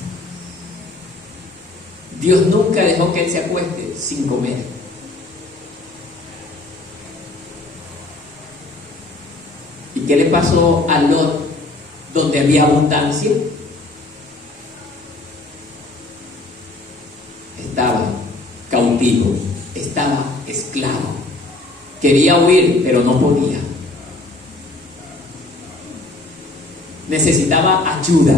Dios nunca dejó que él se acueste sin comer. ¿Y qué le pasó a Lot donde había abundancia? Estaba cautivo, estaba esclavo. Quería huir, pero no podía. Necesitaba ayuda.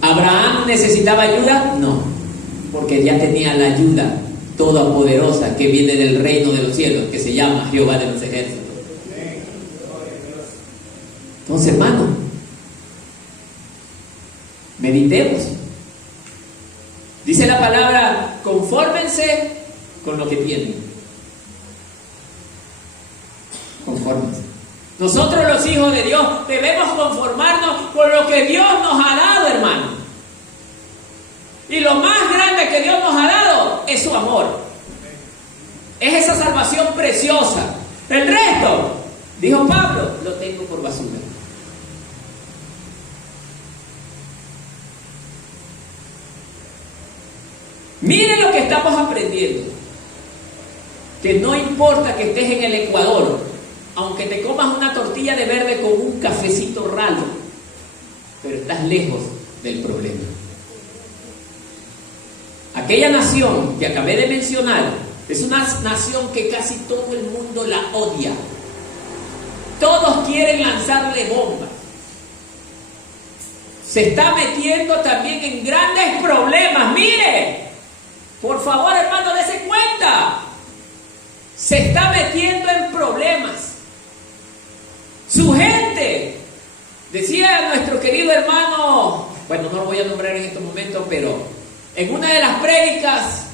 ¿Abraham necesitaba ayuda? No, porque ya tenía la ayuda todopoderosa que viene del reino de los cielos, que se llama Jehová de los ejércitos. Entonces, hermano, meditemos. Dice la palabra, confórmense con lo que tienen. Confórmense. Nosotros los hijos de Dios debemos conformarnos con lo que Dios nos ha dado, hermano. Y lo más grande que Dios nos ha dado es su amor. Es esa salvación preciosa. El resto, dijo Pablo, lo tengo por basura. Miren lo que estamos aprendiendo. Que no importa que estés en el Ecuador, aunque te comas una tortilla de verde con un cafecito ralo, pero estás lejos del problema. Aquella nación que acabé de mencionar es una nación que casi todo el mundo la odia. Todos quieren lanzarle bombas. Se está metiendo también en grandes problemas. Mire, por favor, hermano, dése cuenta. Se está metiendo en problemas. Su gente, decía nuestro querido hermano, bueno, no lo voy a nombrar en estos momentos, pero en una de las prédicas,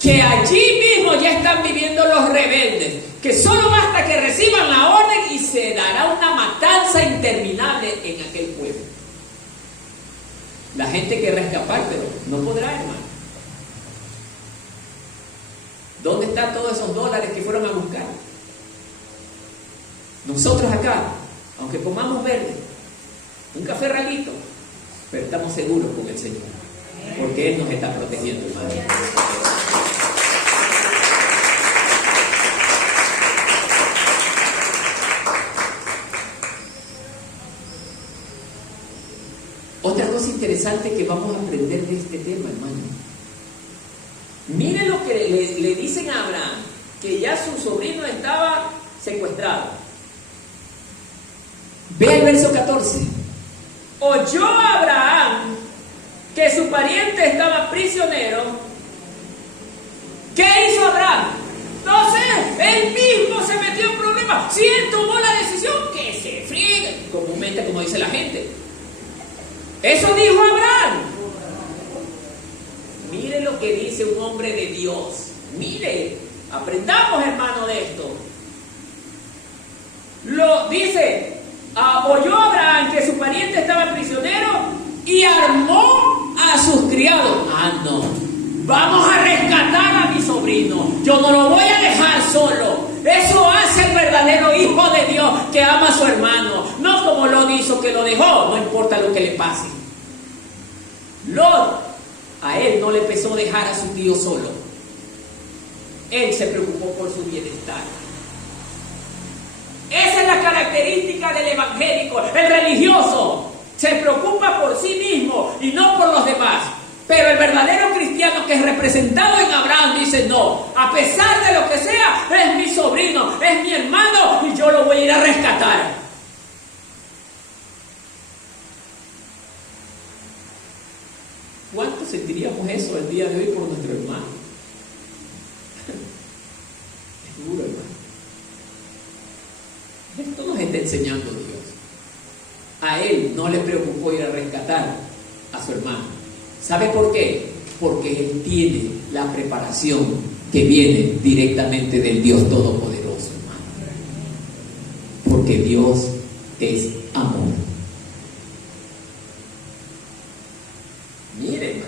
que allí mismo ya están viviendo los rebeldes, que solo basta que reciban la orden y se dará una matanza interminable en aquel pueblo. La gente querrá escapar, pero no podrá, hermano. ¿Dónde están todos esos dólares que fueron a buscar? Nosotros acá, aunque comamos verde, un café ralito, pero estamos seguros con el Señor, porque Él nos está protegiendo, hermano. Otra cosa interesante que vamos a aprender de este tema, hermano. Miren lo que le dicen a Abraham, que ya su sobrino estaba secuestrado. Ve el verso 14. Oyó Abraham que su pariente estaba prisionero. ¿Qué hizo Abraham? No sé, él mismo se metió en problemas. Si él tomó la decisión, que se friegue, comúnmente como dice la gente. Eso dijo Abraham. Mire lo que dice un hombre de Dios. Mire, aprendamos, hermano, de esto. Lo dice, oyó Abraham que su pariente estaba prisionero y armó a sus criados. No, vamos a rescatar a mi sobrino. Yo no lo voy a dejar solo. Eso hace el verdadero hijo de Dios que ama a su hermano. No como lo hizo, que lo dejó, no importa lo que le pase. Lot, a él no le pesó dejar a su tío solo. Él se preocupó por su bienestar. Esa es la característica del evangélico. El religioso se preocupa por sí mismo y no por los demás. Pero el verdadero cristiano, que es representado en Abraham, dice: no, a pesar de lo que sea, es mi sobrino, es mi hermano, y yo lo voy a ir a rescatar. ¿Cuánto sentiríamos eso el día de hoy por nuestro hermano? Es duro, hermano. Esto nos está enseñando Dios. A él no le preocupó ir a rescatar a su hermano. ¿Sabe por qué? Porque él tiene la preparación que viene directamente del Dios Todopoderoso, hermano. Porque Dios es amor. Miren, hermano.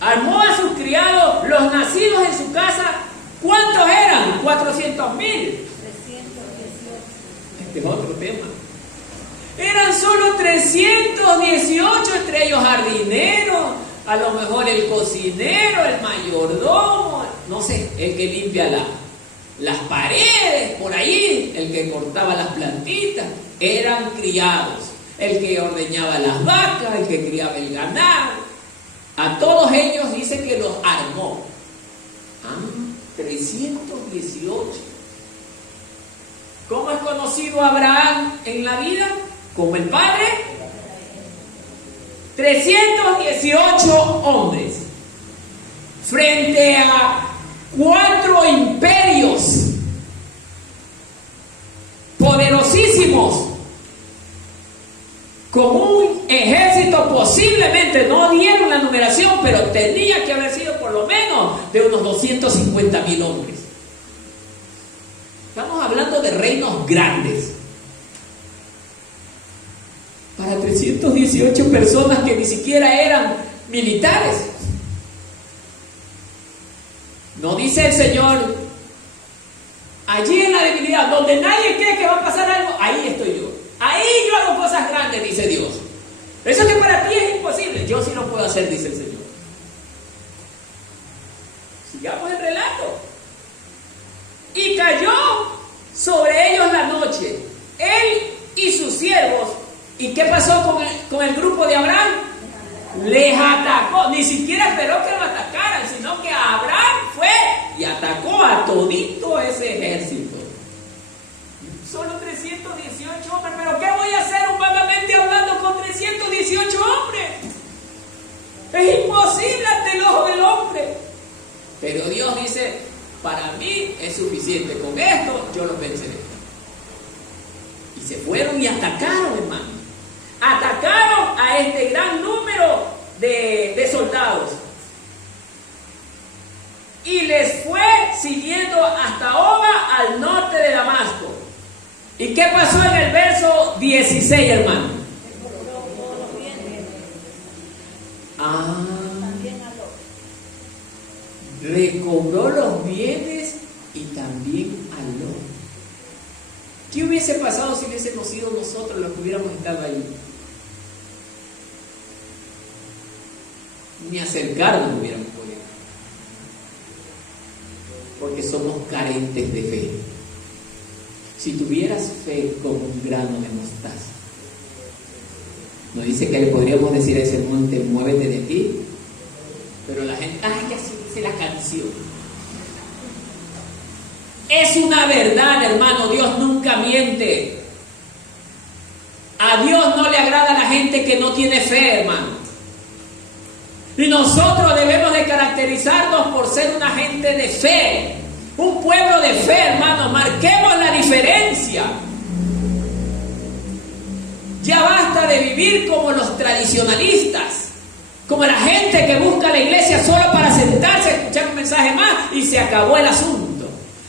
Armó a sus criados, los nacidos en su casa. ¿Cuántos eran? 400,000. Este es otro tema. Eran solo 318, entre ellos jardineros, a lo mejor el cocinero, el mayordomo, no sé, el que limpia las paredes, por ahí, el que cortaba las plantitas. Eran criados, el que ordeñaba las vacas, el que criaba el ganado. A todos ellos dice que los armó. 318. ¿Cómo es conocido Abraham en la vida? Como el padre. 318 hombres frente a 4 imperios poderosísimos, con un ejército. Posiblemente no dieron la numeración, pero tenía que haber sido por lo menos de unos 250,000 hombres. Estamos hablando de reinos grandes. Para 318 personas que ni siquiera eran militares. No dice el Señor: allí en la debilidad, donde nadie cree que va a pasar algo, ahí estoy yo. Ahí yo hago cosas grandes, dice Dios. Eso que para ti es imposible, yo sí lo puedo hacer, dice el Señor. Sigamos el relato. Y cayó sobre ellos la noche, él y sus siervos. ¿Y qué pasó con el grupo de Abraham? Les atacó. Ni siquiera esperó que lo atacaran, sino que Abraham fue y atacó a todito ese ejército. Solo 318 hombres. ¿Pero qué voy a hacer humanamente hablando con 318 hombres? Es imposible ante el ojo del hombre. Pero Dios dice: para mí es suficiente. Con esto yo los venceré. Y se fueron y atacaron, hermano. Atacaron a este gran número de soldados. Y les fue siguiendo hasta Oba, al norte de Damasco. ¿Y qué pasó en el verso 16, hermano? Recobró los bienes y también a Lot. ¿Qué hubiese pasado si hubiésemos sido nosotros los que hubiéramos estado ahí? Ni acercarnos hubiéramos podido. Porque somos carentes de fe. Si tuvieras fe como un grano de mostaza, ¿no dice que le podríamos decir a ese monte: muévete de ti? Pero la gente, ay, así dice la canción. Es una verdad, hermano. Dios nunca miente. A Dios no le agrada a la gente que no tiene fe, hermano. Y nosotros debemos de caracterizarnos por ser una gente de fe. Un pueblo de fe, hermano. Marquemos la diferencia. Ya basta de vivir como los tradicionalistas, como la gente que busca la iglesia solo para sentarse a escuchar un mensaje más y se acabó el asunto.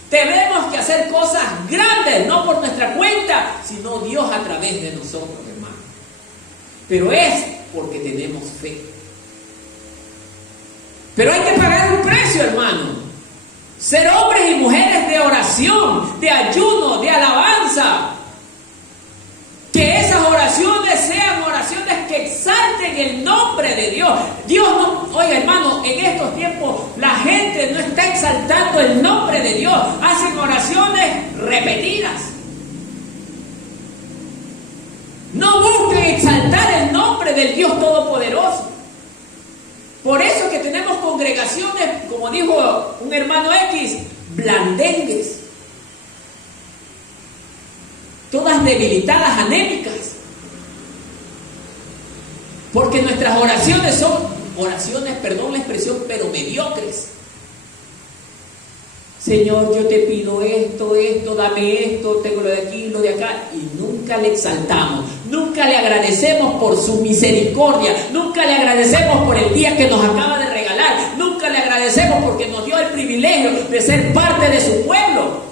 Tenemos que hacer cosas grandes, no por nuestra cuenta, sino Dios a través de nosotros, hermano. Pero es porque tenemos fe. Pero hay que pagar un precio, hermano. Ser hombres y mujeres de oración, de ayuno, de alabanza. Que esas oraciones nombre de Dios. Dios no, oiga hermano, en estos tiempos la gente no está exaltando el nombre de Dios, hacen oraciones repetidas. No busquen exaltar el nombre del Dios Todopoderoso. Por eso que tenemos congregaciones, como dijo un hermano X, blandengues, todas debilitadas, anémicas, porque nuestras oraciones son oraciones, perdón la expresión, pero mediocres. Señor, yo te pido esto, dame esto, tengo lo de aquí, lo de acá, y nunca le exaltamos, nunca le agradecemos por su misericordia, nunca le agradecemos por el día que nos acaba de regalar, nunca le agradecemos porque nos dio el privilegio de ser parte de su pueblo.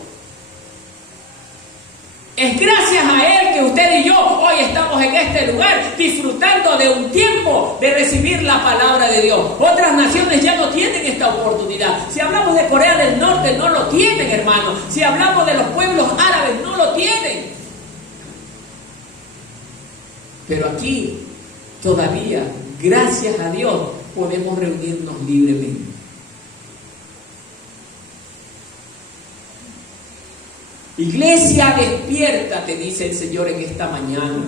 Es gracias a Él que usted y yo hoy estamos en este lugar disfrutando de un tiempo de recibir la palabra de Dios. Otras naciones ya no tienen esta oportunidad. Si hablamos de Corea del Norte, no lo tienen, hermano. Si hablamos de los pueblos árabes, no lo tienen. Pero aquí, todavía, gracias a Dios, podemos reunirnos libremente. Iglesia, despierta, te dice el Señor en esta mañana.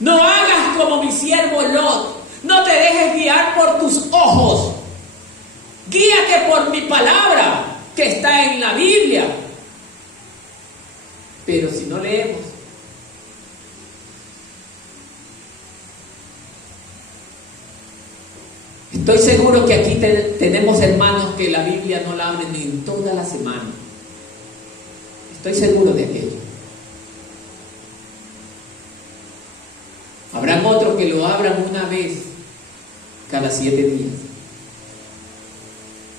No hagas como mi siervo Lot. No te dejes guiar por tus ojos. Guíate por mi palabra que está en la Biblia. Pero si no leemos, estoy seguro que aquí tenemos hermanos que la Biblia no la abren ni en toda la semana. Estoy seguro de aquello. Habrán otros que lo abran una vez cada 7 días.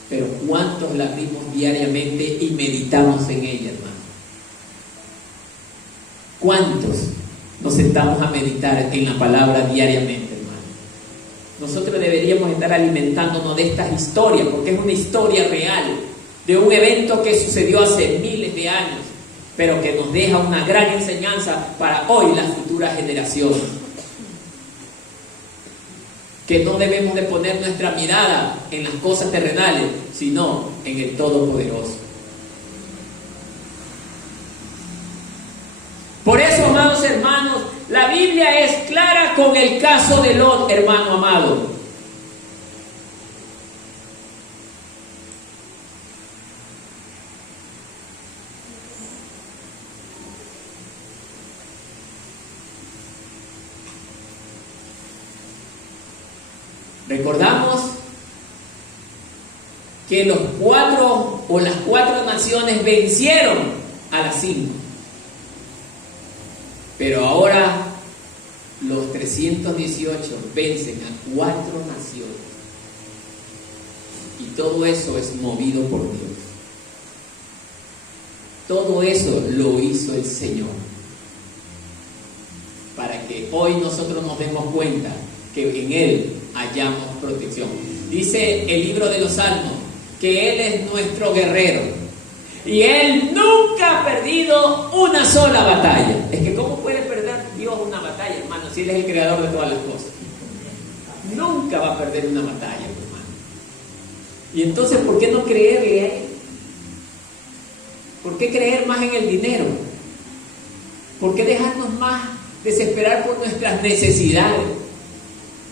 Pero ¿cuántos la abrimos diariamente y meditamos en ella, hermano? ¿Cuántos nos sentamos a meditar en la palabra diariamente, hermano? Nosotros deberíamos estar alimentándonos de estas historias, porque es una historia real, de un evento que sucedió hace miles de años, pero que nos deja una gran enseñanza para hoy las futuras generaciones. Que no debemos de poner nuestra mirada en las cosas terrenales, sino en el Todopoderoso. Por eso, amados hermanos, la Biblia es clara con el caso de Lot, hermano amado. Recordamos que las 4 naciones vencieron a las 5. Pero ahora los 318 vencen a 4 naciones. Y todo eso es movido por Dios. Todo eso lo hizo el Señor. Para que hoy nosotros nos demos cuenta que en Él hallamos protección. Dice el libro de los Salmos que Él es nuestro guerrero y Él nunca ha perdido una sola batalla. Es que ¿cómo puede perder Dios una batalla, hermano, si Él es el creador de todas las cosas? Nunca va a perder una batalla, hermano. Y entonces, ¿por qué no creerle a Él? ¿Por qué creer más en el dinero? ¿Por qué dejarnos más desesperar por nuestras necesidades?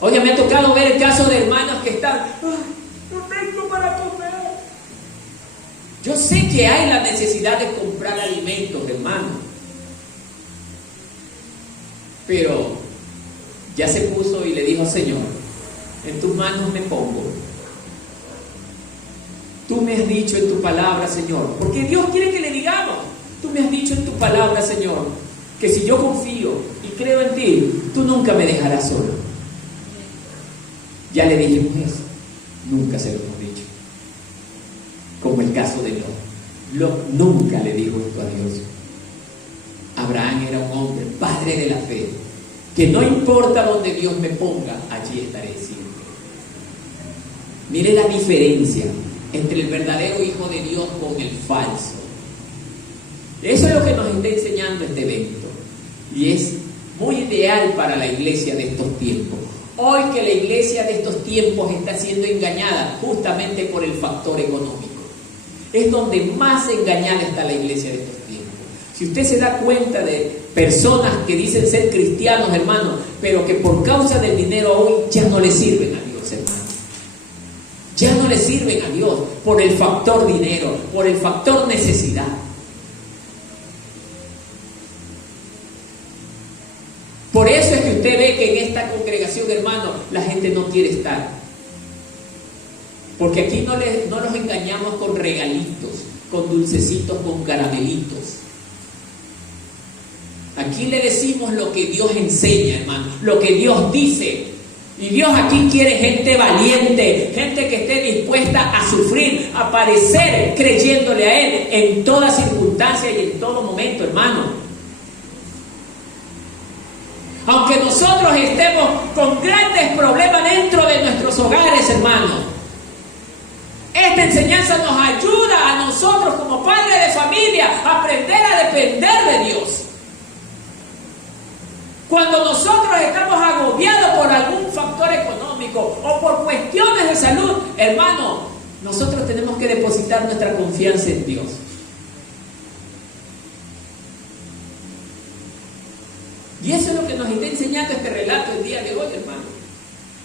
Oye, me ha tocado ver el caso de hermanos que están, no tengo para comer. Yo sé que hay la necesidad de comprar alimentos, hermano. Pero ya se puso y le dijo, Señor, en tus manos me pongo. Tú me has dicho en tu palabra, Señor, porque Dios quiere que le digamos. Tú me has dicho en tu palabra, Señor, que si yo confío y creo en ti, tú nunca me dejarás solo. Ya le dijimos eso, nunca se lo hemos dicho. Como el caso de Lot. Lot nunca le dijo esto a Dios. Abraham era un hombre, padre de la fe, que no importa donde Dios me ponga, allí estaré siempre. Mire la diferencia entre el verdadero hijo de Dios con el falso. Eso es lo que nos está enseñando este evento. Y es muy ideal para la iglesia de estos tiempos. Hoy que la iglesia de estos tiempos está siendo engañada justamente por el factor económico. Es donde más engañada está la iglesia de estos tiempos. Si usted se da cuenta de personas que dicen ser cristianos, hermanos, pero que por causa del dinero hoy ya no le sirven a Dios, hermanos. Ya no le sirven a Dios por el factor dinero, por el factor necesidad. Por eso es que usted ve que en esta congregación, hermano, la gente no quiere estar. Porque aquí no los engañamos con regalitos, con dulcecitos, con caramelitos. Aquí le decimos lo que Dios enseña, hermano, lo que Dios dice. Y Dios aquí quiere gente valiente, gente que esté dispuesta a sufrir, a padecer creyéndole a Él en toda circunstancia y en todo momento, hermano. Aunque nosotros estemos con grandes problemas dentro de nuestros hogares, hermanos, esta enseñanza nos ayuda a nosotros como padres de familia a aprender a depender de Dios. Cuando nosotros estamos agobiados por algún factor económico o por cuestiones de salud, hermano, nosotros tenemos que depositar nuestra confianza en Dios. Y eso es lo que nos está enseñando este relato el día de hoy, hermano.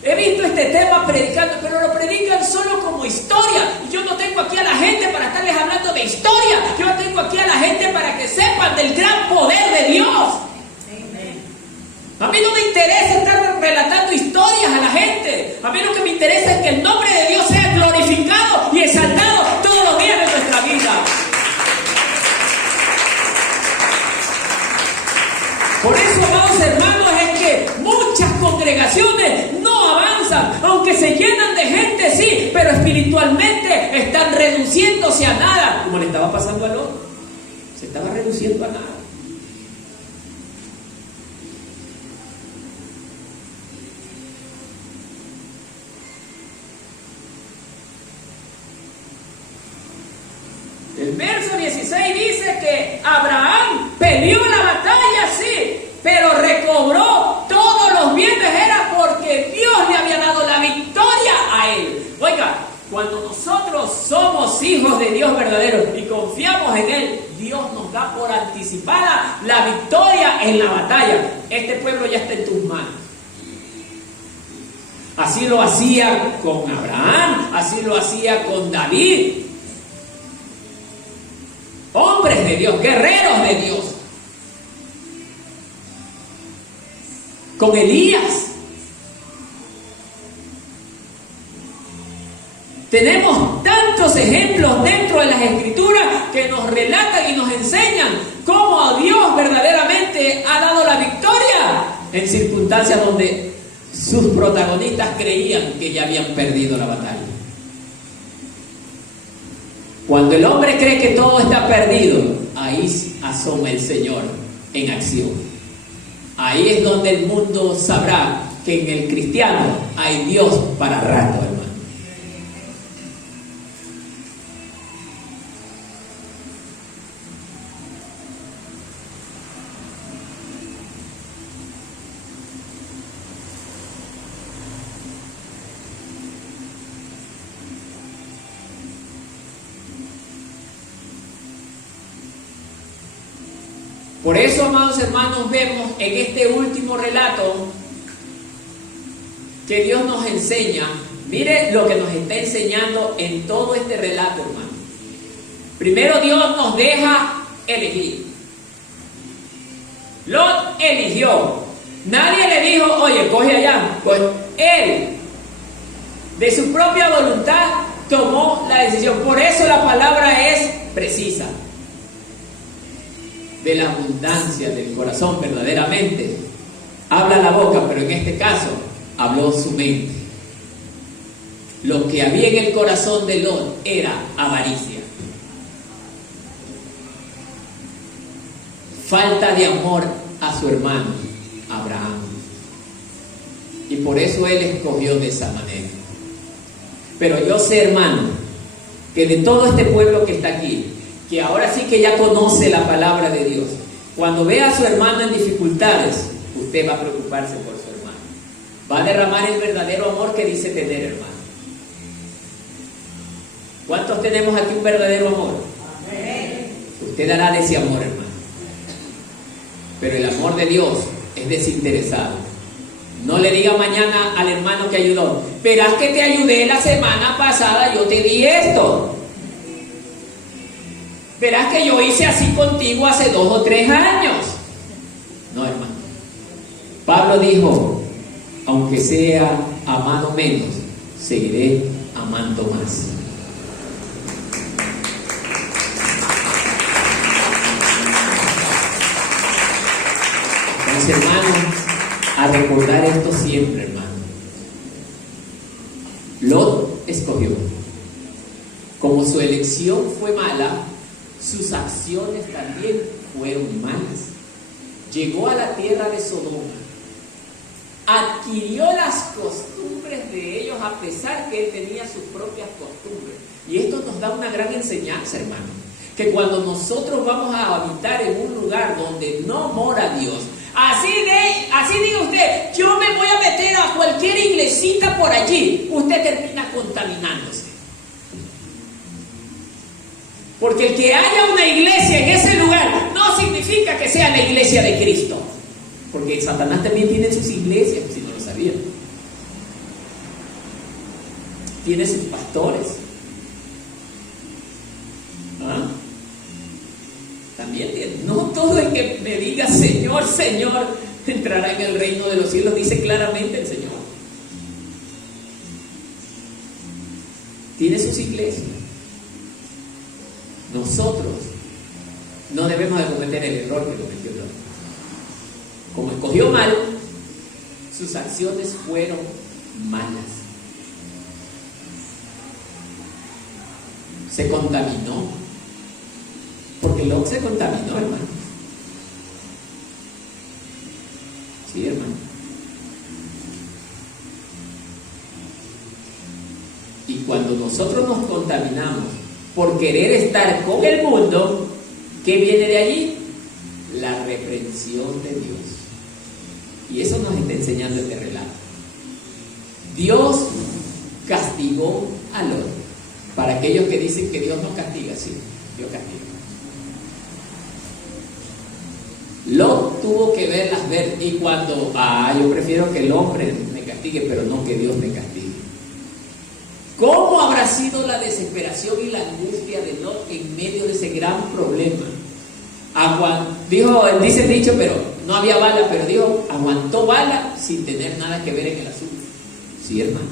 He visto este tema predicando, pero lo predican solo como historia. Y yo no tengo aquí a la gente para estarles hablando de historia. Yo tengo aquí a la gente para que sepan del gran poder de Dios. A mí no me interesa estar relatando historias a la gente. A mí lo que me interesa es que el nombre de Dios sea glorificado y exaltado todos los días de nuestra vida. Por eso, amados hermanos, es que muchas congregaciones no avanzan, aunque se llenan de gente, sí, pero espiritualmente están reduciéndose a nada, como le estaba pasando a Lot. Se estaba reduciendo a nada. El verso 16 dice que Abraham peleó la batalla, sí, pero recobró todos los bienes, era porque Dios le había dado la victoria a él. Oiga, cuando nosotros somos hijos de Dios verdaderos y confiamos en Él, Dios nos da por anticipada la victoria en la batalla. Este pueblo ya está en tus manos. Así lo hacía con Abraham, así lo hacía con David. Hombres de Dios, guerreros de Dios. Con Elías. Tenemos tantos ejemplos dentro de las Escrituras que nos relatan y nos enseñan cómo Dios verdaderamente ha dado la victoria en circunstancias donde sus protagonistas creían que ya habían perdido la batalla. Cuando el hombre cree que todo está perdido, ahí asoma el Señor en acción. Ahí es donde el mundo sabrá que en el cristiano hay Dios para rato, hermano. Por eso, amados hermanos, vemos en este último relato que Dios nos enseña. Mire lo que nos está enseñando en todo este relato, hermano. Primero, Dios nos deja elegir. Lot eligió. Nadie le dijo, oye, coge allá. Pues él, de su propia voluntad, tomó la decisión. Por eso la palabra es precisa. De la abundancia del corazón, verdaderamente habla la boca, pero en este caso habló su mente. Lo que había en el corazón de Lot era avaricia, falta de amor a su hermano Abraham, y por eso él escogió de esa manera. Pero yo sé, hermano, que de todo este pueblo que está aquí, que ahora sí que ya conoce la palabra de Dios, cuando vea a su hermano en dificultades, usted va a preocuparse por su hermano. va a derramar el verdadero amor que dice tener, hermano. ¿Cuántos tenemos aquí un verdadero amor? Amén. Usted dará de ese amor, hermano. Pero el amor de Dios es desinteresado. No le diga mañana al hermano que ayudó: verás que te ayudé la semana pasada, yo te di esto. Verás que yo hice así contigo hace 2 o 3 años. No, hermano. Pablo dijo: aunque sea amado menos, seguiré amando más. Entonces, hermanos, a recordar esto siempre, hermano. Lot escogió. Como su elección fue mala, sus acciones también fueron malas. Llegó a la tierra de Sodoma, adquirió las costumbres de ellos a pesar que él tenía sus propias costumbres. Y esto nos da una gran enseñanza, hermano, que cuando nosotros vamos a habitar en un lugar donde no mora Dios, así diga usted: yo me voy a meter a cualquier iglesita por allí, usted termina contaminándose. Porque el que haya una iglesia en ese lugar no significa que sea la iglesia de Cristo. Porque Satanás también tiene sus iglesias, si no lo sabían. Tiene sus pastores. ¿Ah? También tiene. No todo el que me diga Señor, Señor, entrará en el reino de los cielos, dice claramente el Señor. Tiene sus iglesias. Nosotros no debemos de cometer el error que cometió Lot. Como escogió mal, sus acciones fueron malas. Se contaminó. Porque Lot se contaminó, hermano. Sí, hermano. Y cuando nosotros nos contaminamos por querer estar con el mundo, ¿qué viene de allí? La reprensión de Dios. Y eso nos está enseñando este relato. Dios castigó a Lot. Para aquellos que dicen que Dios no castiga, sí, Dios castiga. Lot tuvo que verlas ver. Y cuando, yo prefiero que el hombre me castigue, pero no que Dios me castigue. ¿Cómo habrá sido la desesperación y la angustia de Lot en medio de ese gran problema? Dice el dicho, pero no había bala, pero dijo, aguantó bala sin tener nada que ver en el asunto. Sí, hermano.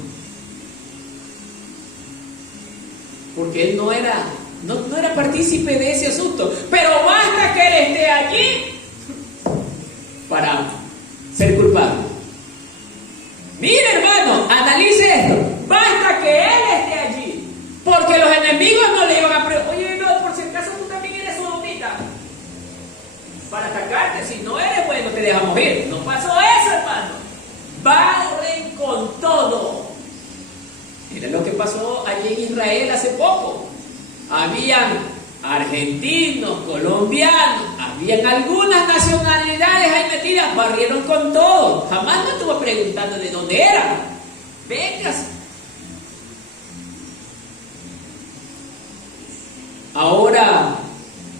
Porque él no era partícipe de ese asunto. Pero basta que él esté allí para ser culpable. Mire, hermano, analice esto. Basta que él esté allí, porque los enemigos no le iban a preguntar: oye, no, por si acaso tú también eres sodomita, para atacarte. Si no eres bueno, te dejamos ir. No pasó eso, hermano. Barren con todo. Mira lo que pasó allí en Israel hace poco. Habían argentinos, colombianos, habían algunas nacionalidades ahí metidas, barrieron con todo. Jamás no estuvo preguntando de dónde eran. Vengas. Ahora,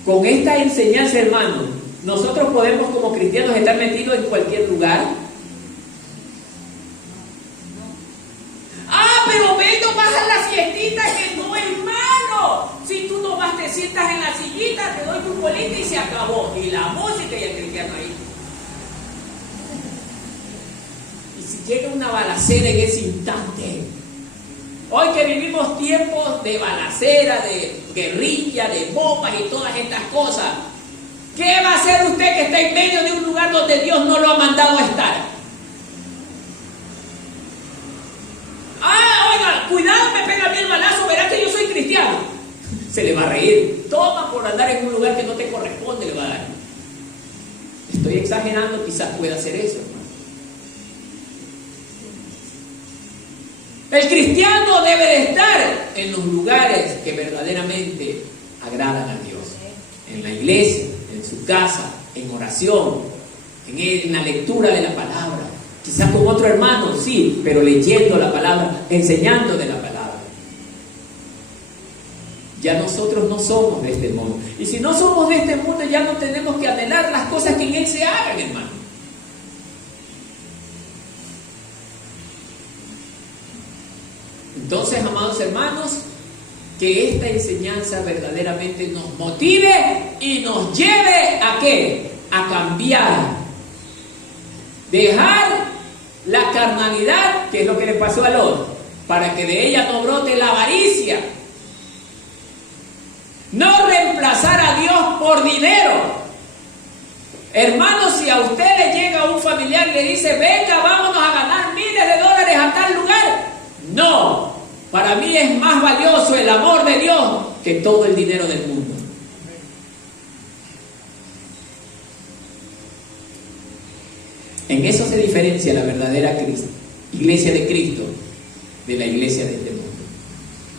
con esta enseñanza, hermano, nosotros podemos como cristianos estar metidos en cualquier lugar. Pero ven, no vas a la siestita, que no, hermano. Si tú no vas, te sientas en la sillita, te doy tu bolita y se acabó. Y la música y el cristiano ahí. Y si llega una balacera en ese instante, hoy que vivimos tiempos de balacera, de guerrilla, de bombas y todas estas cosas, ¿qué va a hacer usted que está en medio de un lugar donde Dios no lo ha mandado a estar? Oiga, cuidado, me pega a mí el balazo, verá que yo soy cristiano. Se le va a reír. Toma por andar en un lugar que no te corresponde, le va a dar. Estoy exagerando, quizás pueda hacer eso, hermano. El cristiano debe de estar en los lugares que verdaderamente agradan a Dios. En la iglesia, en su casa, en oración, en la lectura de la palabra. Quizás con otro hermano, sí, pero leyendo la palabra, enseñando de la palabra. Ya nosotros no somos de este mundo. Y si no somos de este mundo, ya no tenemos que anhelar las cosas que en él se hagan, hermano. Entonces, amados hermanos, que esta enseñanza verdaderamente nos motive y nos lleve ¿a qué? A cambiar. Dejar la carnalidad, que es lo que le pasó a Lot, para que de ella no brote la avaricia. No reemplazar a Dios por dinero. Hermanos, si a usted le llega un familiar y le dice, venga, vámonos a ganar miles de dólares a tal lugar. No, para mí es más valioso el amor de Dios que todo el dinero del mundo. En eso se diferencia la verdadera iglesia de Cristo de la iglesia de este mundo.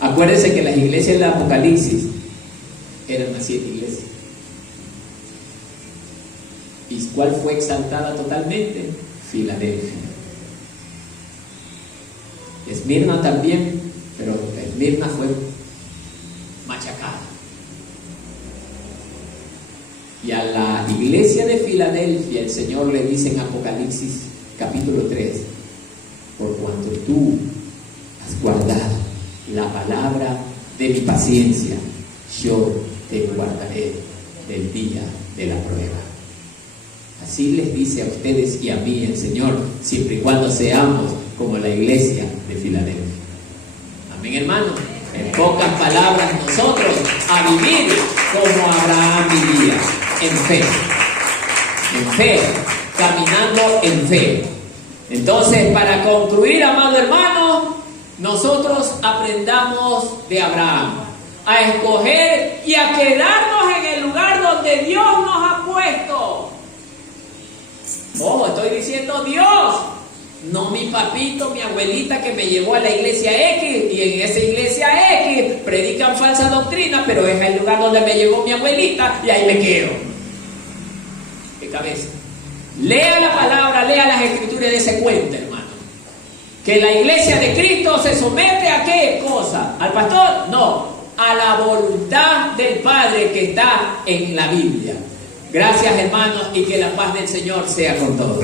Acuérdense que las iglesias del Apocalipsis eran las 7 iglesias. ¿Y cuál fue exaltada totalmente? Filadelfia. Esmirna también, pero Esmirna fue machacada. Y a la iglesia de Filadelfia el Señor le dice en Apocalipsis capítulo 3, por cuanto tú has guardado la palabra de mi paciencia, yo te guardaré del día de la prueba. Así les dice a ustedes y a mí el Señor, siempre y cuando seamos como la iglesia de Filadelfia. Amén, hermanos. En pocas palabras, nosotros a vivir como Abraham vivía, en fe, caminando en fe. Entonces, para concluir, amado hermano, nosotros aprendamos de Abraham a escoger y a quedarnos en el lugar donde Dios nos ha puesto. Ojo, estoy diciendo Dios, no mi papito, mi abuelita que me llevó a la iglesia X, y en esa iglesia X predican falsa doctrina, pero es el lugar donde me llevó mi abuelita y ahí me quedo. ¿Qué cabeza? Lea la palabra, lea las escrituras y dése cuenta, hermano, que la iglesia de Cristo se somete a ¿qué cosa? ¿Al pastor? No, a la voluntad del Padre que está en la Biblia. Gracias, hermanos, y que la paz del Señor sea con todos.